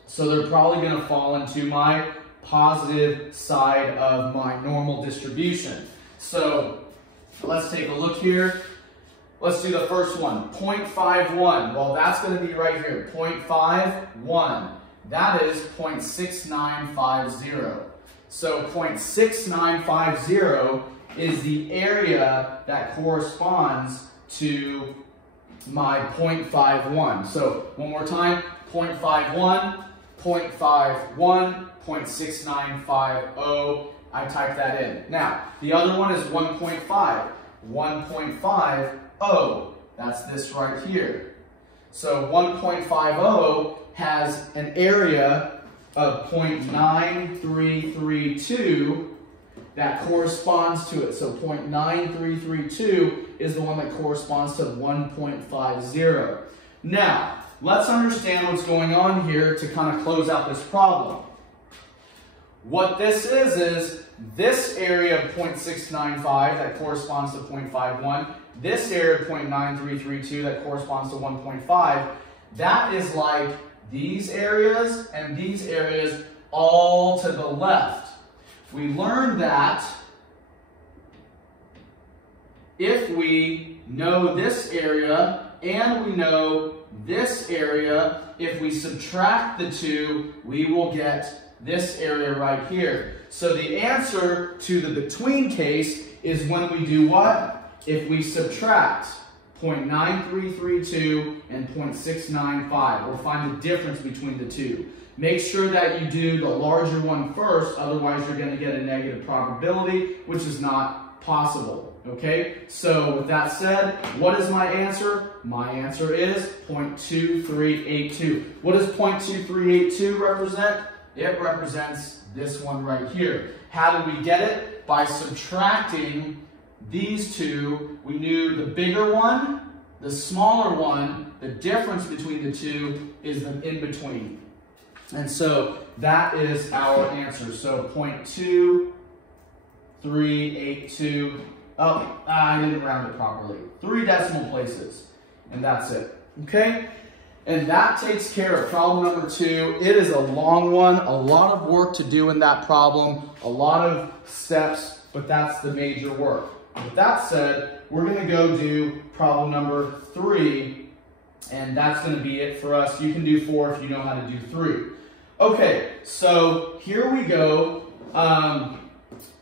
so they're probably going to fall into my positive side of my normal distribution. So let's take a look here. Let's do the first one, 0.51. Well, that's going to be right here, 0.51. That is 0.6950. So 0.6950 is the area that corresponds to my 0.51. So one more time, 0.51, 0.51, 0.6950. I type that in. Now, the other one is 1.5. 1.50, that's this right here. So 1.50 has an area of 0.9332 that corresponds to it. So 0.9332 is the one that corresponds to 1.50. Now, let's understand what's going on here to kind of close out this problem. What this is this area of 0.695 that corresponds to 0.51, this area of 0.9332 that corresponds to 1.5, that is like these areas and these areas all to the left. We learned that if we know this area and we know this area, if we subtract the two, we will get this area right here. So the answer to the between case is when we do what? If we subtract 0.9332 and 0.695, we'll find the difference between the two. Make sure that you do the larger one first, otherwise you're going to get a negative probability, which is not possible. Okay, so with that said, what is my answer? My answer is 0.2382. What does 0.2382 represent? It represents this one right here. How did we get it? By subtracting these two. We knew the bigger one, the smaller one, the difference between the two is the in between. And so that is our answer. So 0.2382. Oh, I didn't round it properly. 3 decimal places. And that's it. Okay? And that takes care of problem number 2. It is a long one, a lot of work to do in that problem, a lot of steps, but that's the major work. With that said, we're going to go do problem number 3, and that's going to be it for us. You can do 4 if you know how to do 3. Okay, so here we go.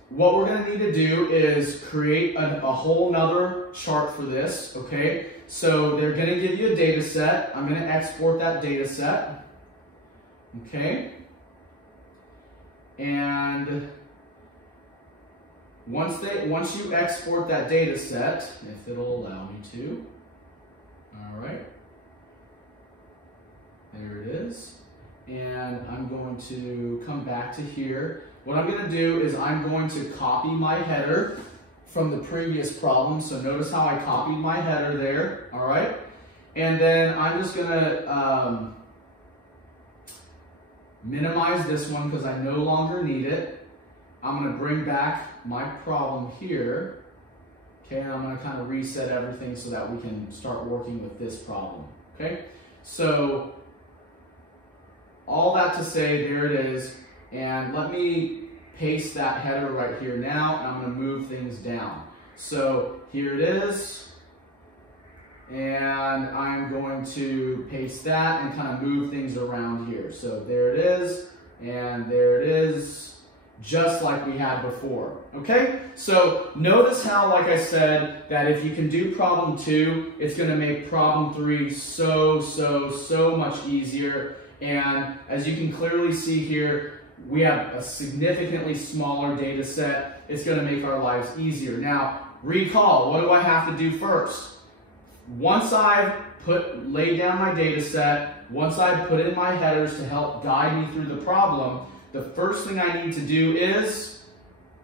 What we're going to need to do is create a whole nother chart for this, okay? So they're going to give you a data set. I'm going to export that data set, okay? And once you export that data set, if it'll allow me to, all right, there it is. And I'm going to come back to here. What I'm going to do is I'm going to copy my header from the previous problem. So notice how I copied my header there, all right? And then I'm just going to minimize this one because I no longer need it. I'm going to bring back my problem here, okay? And I'm going to kind of reset everything so that we can start working with this problem, okay? So all that to say, there it is. And let me paste that header right here now, and I'm going to move things down. So here it is, and I'm going to paste that and kind of move things around here. So there it is, and there it is, just like we had before. Okay? So notice how, like I said, that if you can do problem 2, it's going to make problem 3 so much easier. And as you can clearly see here, we have a significantly smaller data set. It's going to make our lives easier. Now, recall, what do I have to do first? Once I've laid down my data set, once I've put in my headers to help guide me through the problem, the first thing I need to do is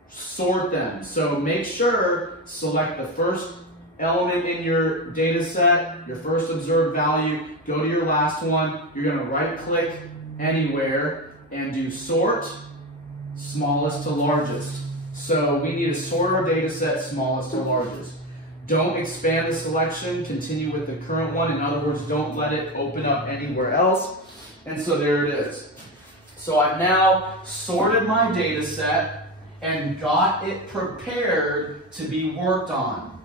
sort them. So make sure, select the first element in your data set, your first observed value, go to your last one. You're going to right click anywhere and do sort smallest to largest. So we need to sort our data set smallest to largest. Don't expand the selection, continue with the current one. In other words, don't let it open up anywhere else. And so there it is. So I've now sorted my data set and got it prepared to be worked on.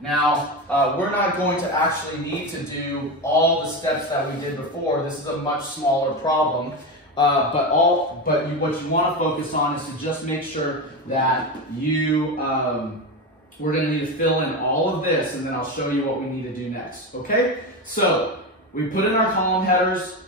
Now, we're not going to actually need to do all the steps that we did before. This is a much smaller problem. But what you want to focus on is to just make sure that we're going to need to fill in all of this, and then I'll show you what we need to do next. Okay? So, we put in our column headers,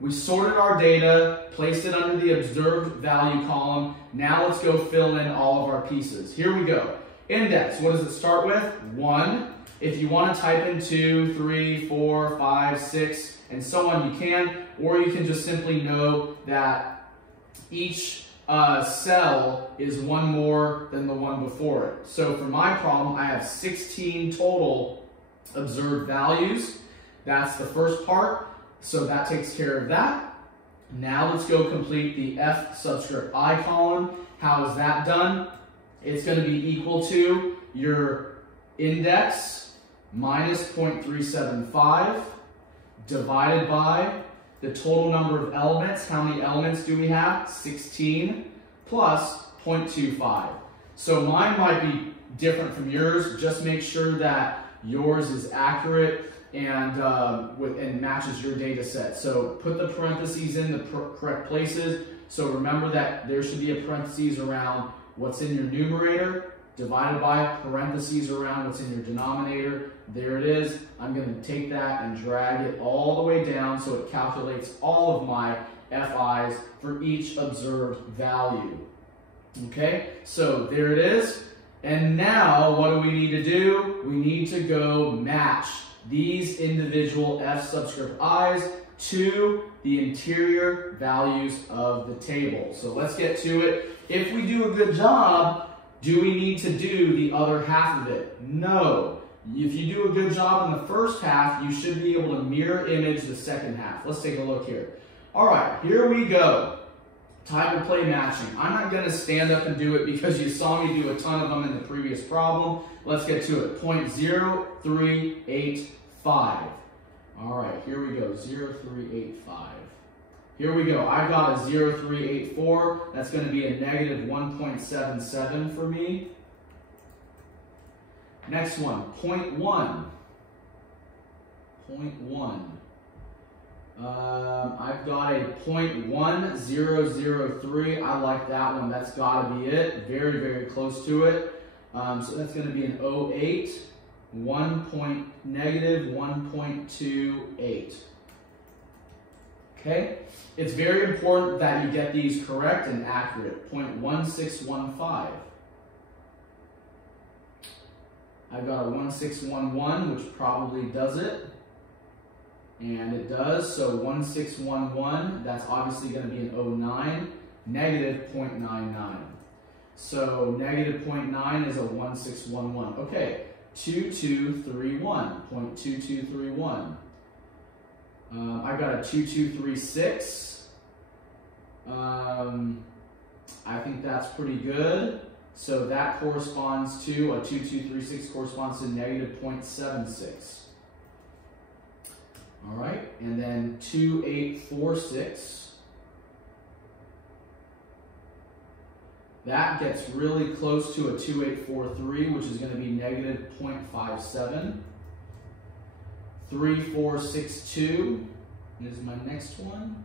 we sorted our data, placed it under the observed value column. Now let's go fill in all of our pieces. Here we go. Index, what does it start with? 1. If you want to type in 2, 3, 4, 5, 6, and so on, you can. Or you can just simply know that each cell is one more than the one before it. So for my problem, I have 16 total observed values. That's the first part. So that takes care of that. Now let's go complete the F subscript I column. How is that done? It's going to be equal to your index minus 0.375 divided by the total number of elements. How many elements do we have? 16 plus 0.25. So mine might be different from yours. Just make sure that yours is accurate and matches your data set. So put the parentheses in the correct places. So remember that there should be a parentheses around what's in your numerator, divided by parentheses around what's in your denominator. There it is. I'm going to take that and drag it all the way down so it calculates all of my FIs for each observed value. Okay, so there it is. And now what do we need to do? We need to go match these individual F subscript I's to the interior values of the table. So let's get to it. If we do a good job, do we need to do the other half of it? No. If you do a good job in the first half, you should be able to mirror image the second half. Let's take a look here. All right, here we go. Time to play matching. I'm not going to stand up and do it because you saw me do a ton of them in the previous problem. Let's get to it. 0.0385. All right, here we go. 0.385. Here we go. I've got a 0.384. That's going to be a negative 1.77 for me. Next one, 0.1. 0.1. I've got a 0.1003. I like that one. That's got to be it. Very, very close to it. So that's going to be an 08, negative 1.28. Okay? It's very important that you get these correct and accurate. 0.1615. I've got a 1611, which probably does it. And it does. So 1611, that's obviously going to be an 09, negative 0.99. So negative 0.9 is a 1611. Okay, 2231, 0.2231. I've got a 2236. I think that's pretty good. So that corresponds to, a 2236 corresponds to negative 0.76. All right, and then 2846. That gets really close to a 2843, which is going to be negative 0.57. 3462 is my next one.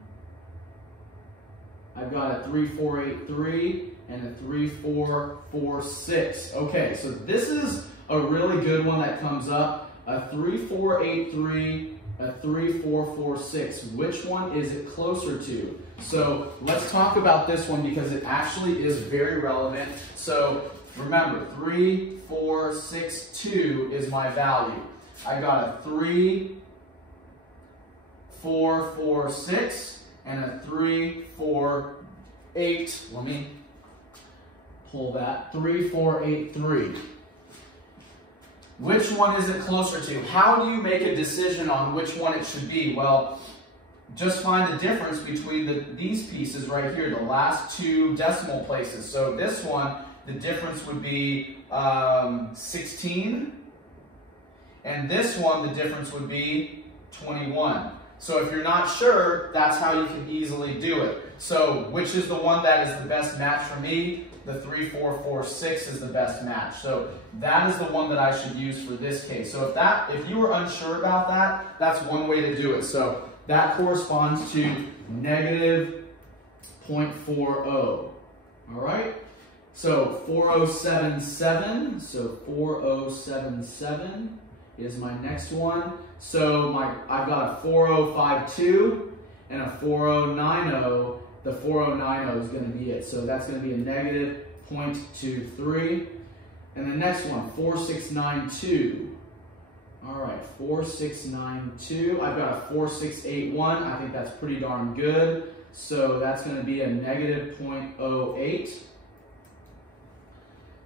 I've got a 3483 and a 3446. Okay, so this is a really good one that comes up. A 3483, a 3446. Which one is it closer to? So let's talk about this one because it actually is very relevant. So remember, 3462 is my value. I got a 3446 and a 348. Let me pull that. 3483. Which one is it closer to? How do you make a decision on which one it should be? Well, just find the difference between these pieces right here, the last two decimal places. So this one, the difference would be 16. And this one, the difference would be 21. So if you're not sure, that's how you can easily do it. So which is the one that is the best match for me? The 3446 is the best match. So that is the one that I should use for this case. So if you were unsure about that, that's one way to do it. So that corresponds to negative 0.40. All right? So 4077. So 4077 is my next one. So I've got a 4052 and a 4090. The 4090 is going to be it. So that's going to be a negative 0.23. And the next one, 4692. All right, 4692. I've got a 4681. I think that's pretty darn good. So that's going to be a negative 0.08.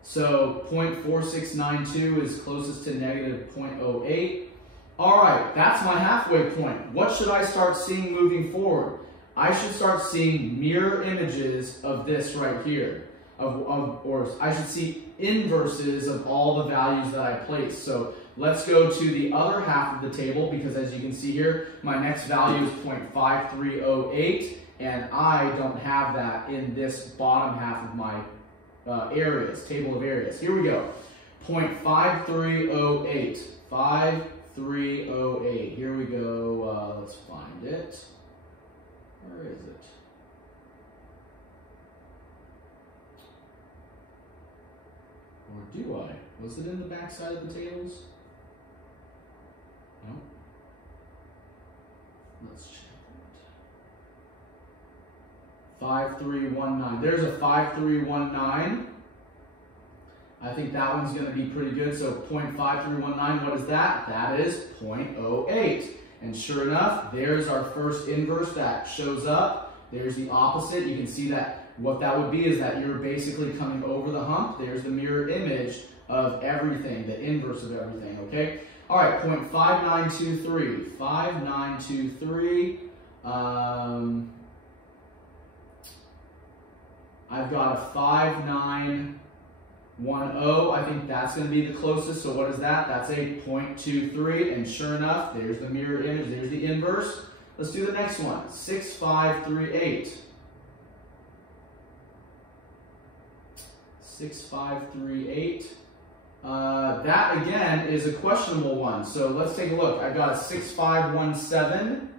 So 0.4692 is closest to negative 0.08. All right, that's my halfway point. What should I start seeing moving forward? I should start seeing mirror images of this right here. Or I should see inverses of all the values that I place. So let's go to the other half of the table because as you can see here, my next value is 0.5308 and I don't have that in this bottom half of my areas, table of areas. Here we go. 0.5308. 5308. Here we go. Let's find it. Where is it? Or do I? Was it in the back side of the tables? No. Let's check that. 5319. There's a 5319. I think that one's going to be pretty good. So 0.5319, what is that? That is 0.08. And sure enough, there's our first inverse that shows up. There's the opposite. You can see that what that would be is that you're basically coming over the hump. There's the mirror image of everything, the inverse of everything, okay? All right, 0.5923. 5923. I've got a 5910. I think that's going to be the closest. So what is that? That's a 0.23. And sure enough, there's the mirror image. There's the inverse. Let's do the next one. 6538. 6538. That again is a questionable one. So let's take a look. I've got a 6517.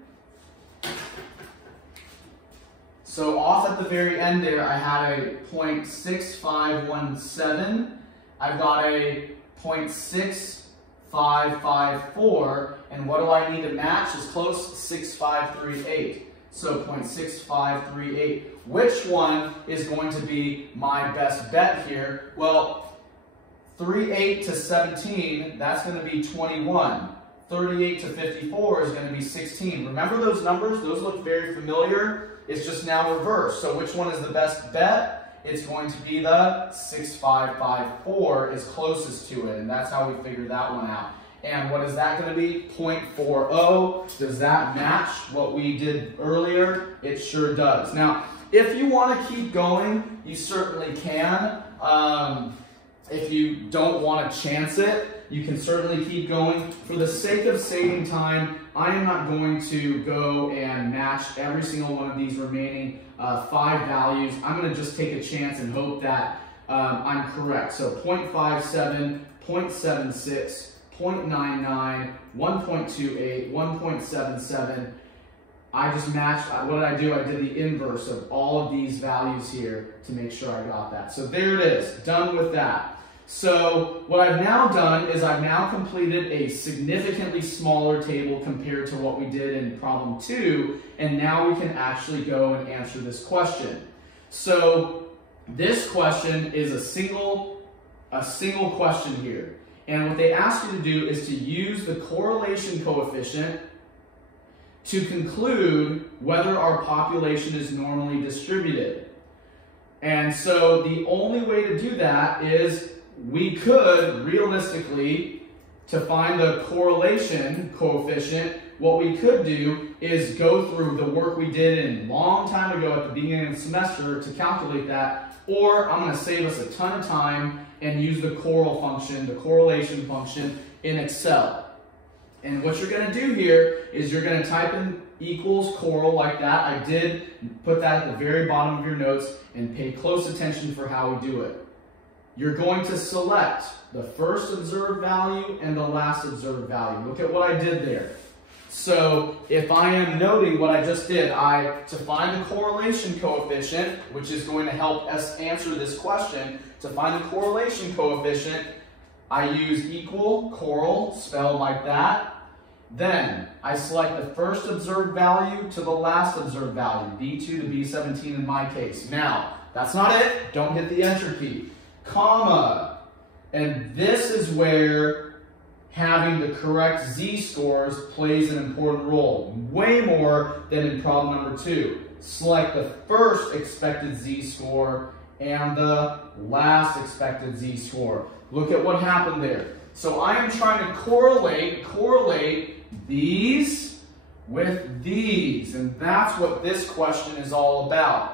So off at the very end there, I had a 0.6517. I've got a 0.6554, and what do I need to match as close? 6538. So 0.6538. Which one is going to be my best bet here? Well, 38 to 17, that's going to be 21. 38 to 54 is going to be 16. Remember those numbers? Those look very familiar. It's just now reversed. So which one is the best bet? It's going to be the 6554 is closest to it, and that's how we figured that one out. And what is that going to be? 0.40. Does that match what we did earlier? It sure does. Now, if you want to keep going, you certainly can. If you don't want to chance it, you can certainly keep going. For the sake of saving time, I am not going to go and match every single one of these remaining 5 values. I'm going to just take a chance and hope that I'm correct. So 0.57, 0.76, 0.99, 1.28, 1.77. I just matched, what did I do? I did the inverse of all of these values here to make sure I got that. So there it is, done with that. So what I've now done is I've now completed a significantly smaller table compared to what we did in problem 2, and now we can actually go and answer this question. So this question is a single question here. And what they ask you to do is to use the correlation coefficient to conclude whether our population is normally distributed. And so the only way to do that is we could realistically, to find the correlation coefficient, what we could do is go through the work we did a long time ago at the beginning of the semester to calculate that, or I'm going to save us a ton of time and use the correlation function in Excel. And what you're going to do here is you're going to type in equals coral like that. I did put that at the very bottom of your notes, and pay close attention for how we do it. You're going to select the first observed value and the last observed value. Look at what I did there. So if I am noting what I just did, to find the correlation coefficient, which is going to help us answer this question, to find the correlation coefficient, I use equal, coral, spelled like that. Then I select the first observed value to the last observed value, B2 to B17 in my case. Now, that's not it. Don't hit the enter key. Comma. And this is where having the correct z-scores plays an important role, way more than in problem number 2. Select the first expected z-score and the last expected z-score. Look at what happened there. So I am trying to correlate these with these, and that's what this question is all about.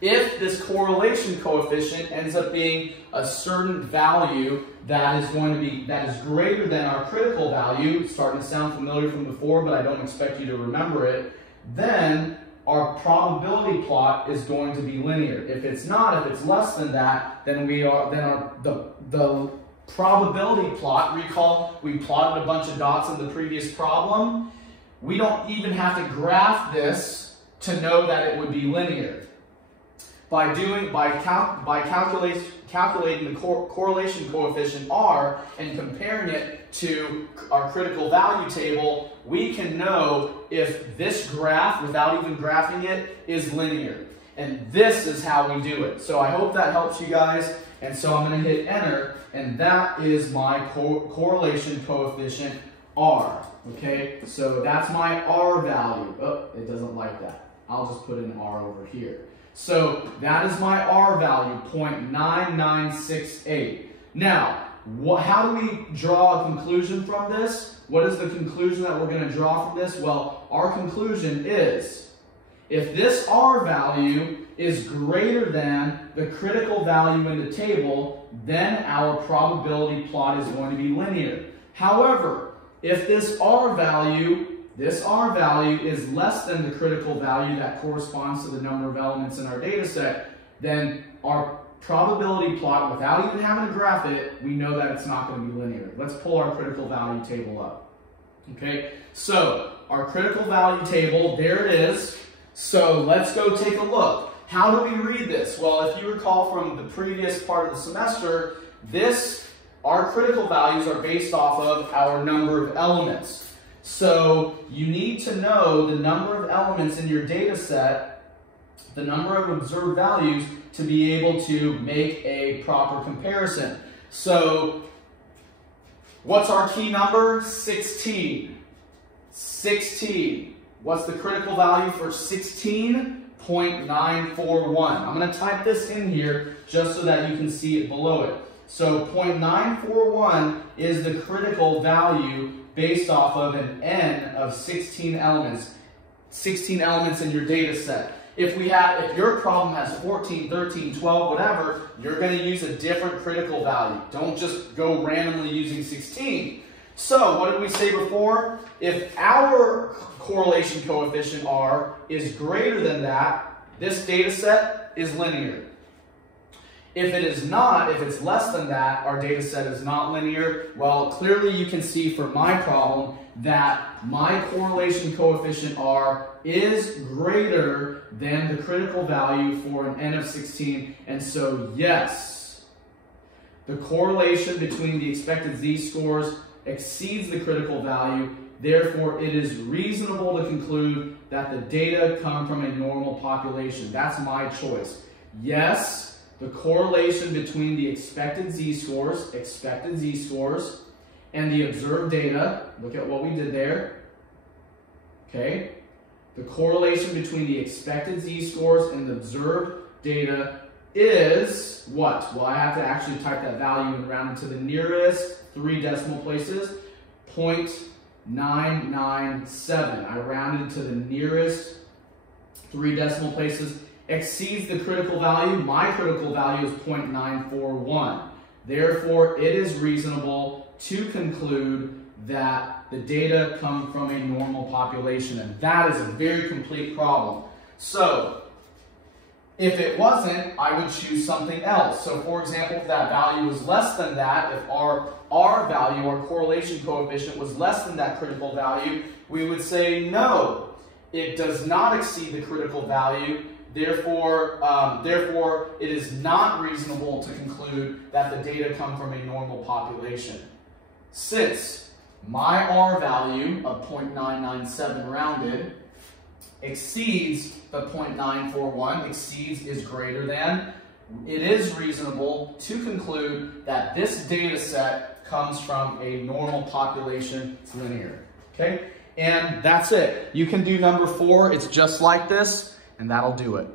If this correlation coefficient ends up being a certain value that is greater than our critical value, starting to sound familiar from before, but I don't expect you to remember it, then our probability plot is going to be linear. If it's not, if it's less than that, then the probability plot, recall we plotted a bunch of dots in the previous problem, we don't even have to graph this to know that it would be linear. By calculating the correlation coefficient R and comparing it to our critical value table, we can know if this graph, without even graphing it, is linear. And this is how we do it. So I hope that helps you guys. And so I'm going to hit enter, and that is my correlation coefficient R. Okay, so that's my R value. Oh, it doesn't like that. I'll just put an R over here. So that is my R value, 0.9968. Now, how do we draw a conclusion from this? What is the conclusion that we're going to draw from this? Well, our conclusion is, if this R value is greater than the critical value in the table, then our probability plot is going to be linear. However, if this R value is less than the critical value that corresponds to the number of elements in our data set, then our probability plot, without even having to graph it, we know that it's not going to be linear. Let's pull our critical value table up. Okay, so our critical value table, there it is. So let's go take a look. How do we read this? Well, if you recall from the previous part of the semester, our critical values are based off of our number of elements. So you need to know the number of elements in your data set, the number of observed values, to be able to make a proper comparison. So what's our key number? 16. 16. What's the critical value for 16? 0.941. I'm going to type this in here just so that you can see it below it. So 0.941 is the critical value based off of an N of 16 elements. 16 elements in your data set. If your problem has 14, 13, 12, whatever, you're going to use a different critical value. Don't just go randomly using 16. So, what did we say before? If our correlation coefficient R is greater than that, this data set is linear. If it is not, if it's less than that, our data set is not linear. Well, clearly you can see for my problem that my correlation coefficient R is greater than the critical value for an N of 16. And so, yes, the correlation between the expected z-scores exceeds the critical value. Therefore, it is reasonable to conclude that the data come from a normal population. That's my choice. Yes, the correlation between the expected z-scores, and the observed data, look at what we did there, okay? The correlation between the expected z-scores and the observed data is what? Well, I have to actually type that value and round it to the nearest 3 decimal places, 0.997. I rounded to the nearest 3 decimal places. Exceeds the critical value. My critical value is 0.941. Therefore, it is reasonable to conclude that the data come from a normal population, and that is a very complete problem. So, if it wasn't, I would choose something else. So, for example, if that value was less than that, if our value, our correlation coefficient, was less than that critical value, we would say no, it does not exceed the critical value. Therefore, it is not reasonable to conclude that the data come from a normal population. Since my R value of 0.997 rounded exceeds the 0.941, exceeds is greater than, it is reasonable to conclude that this data set comes from a normal population. It's linear. Okay? And that's it. You can do number 4. It's just like this. And that'll do it.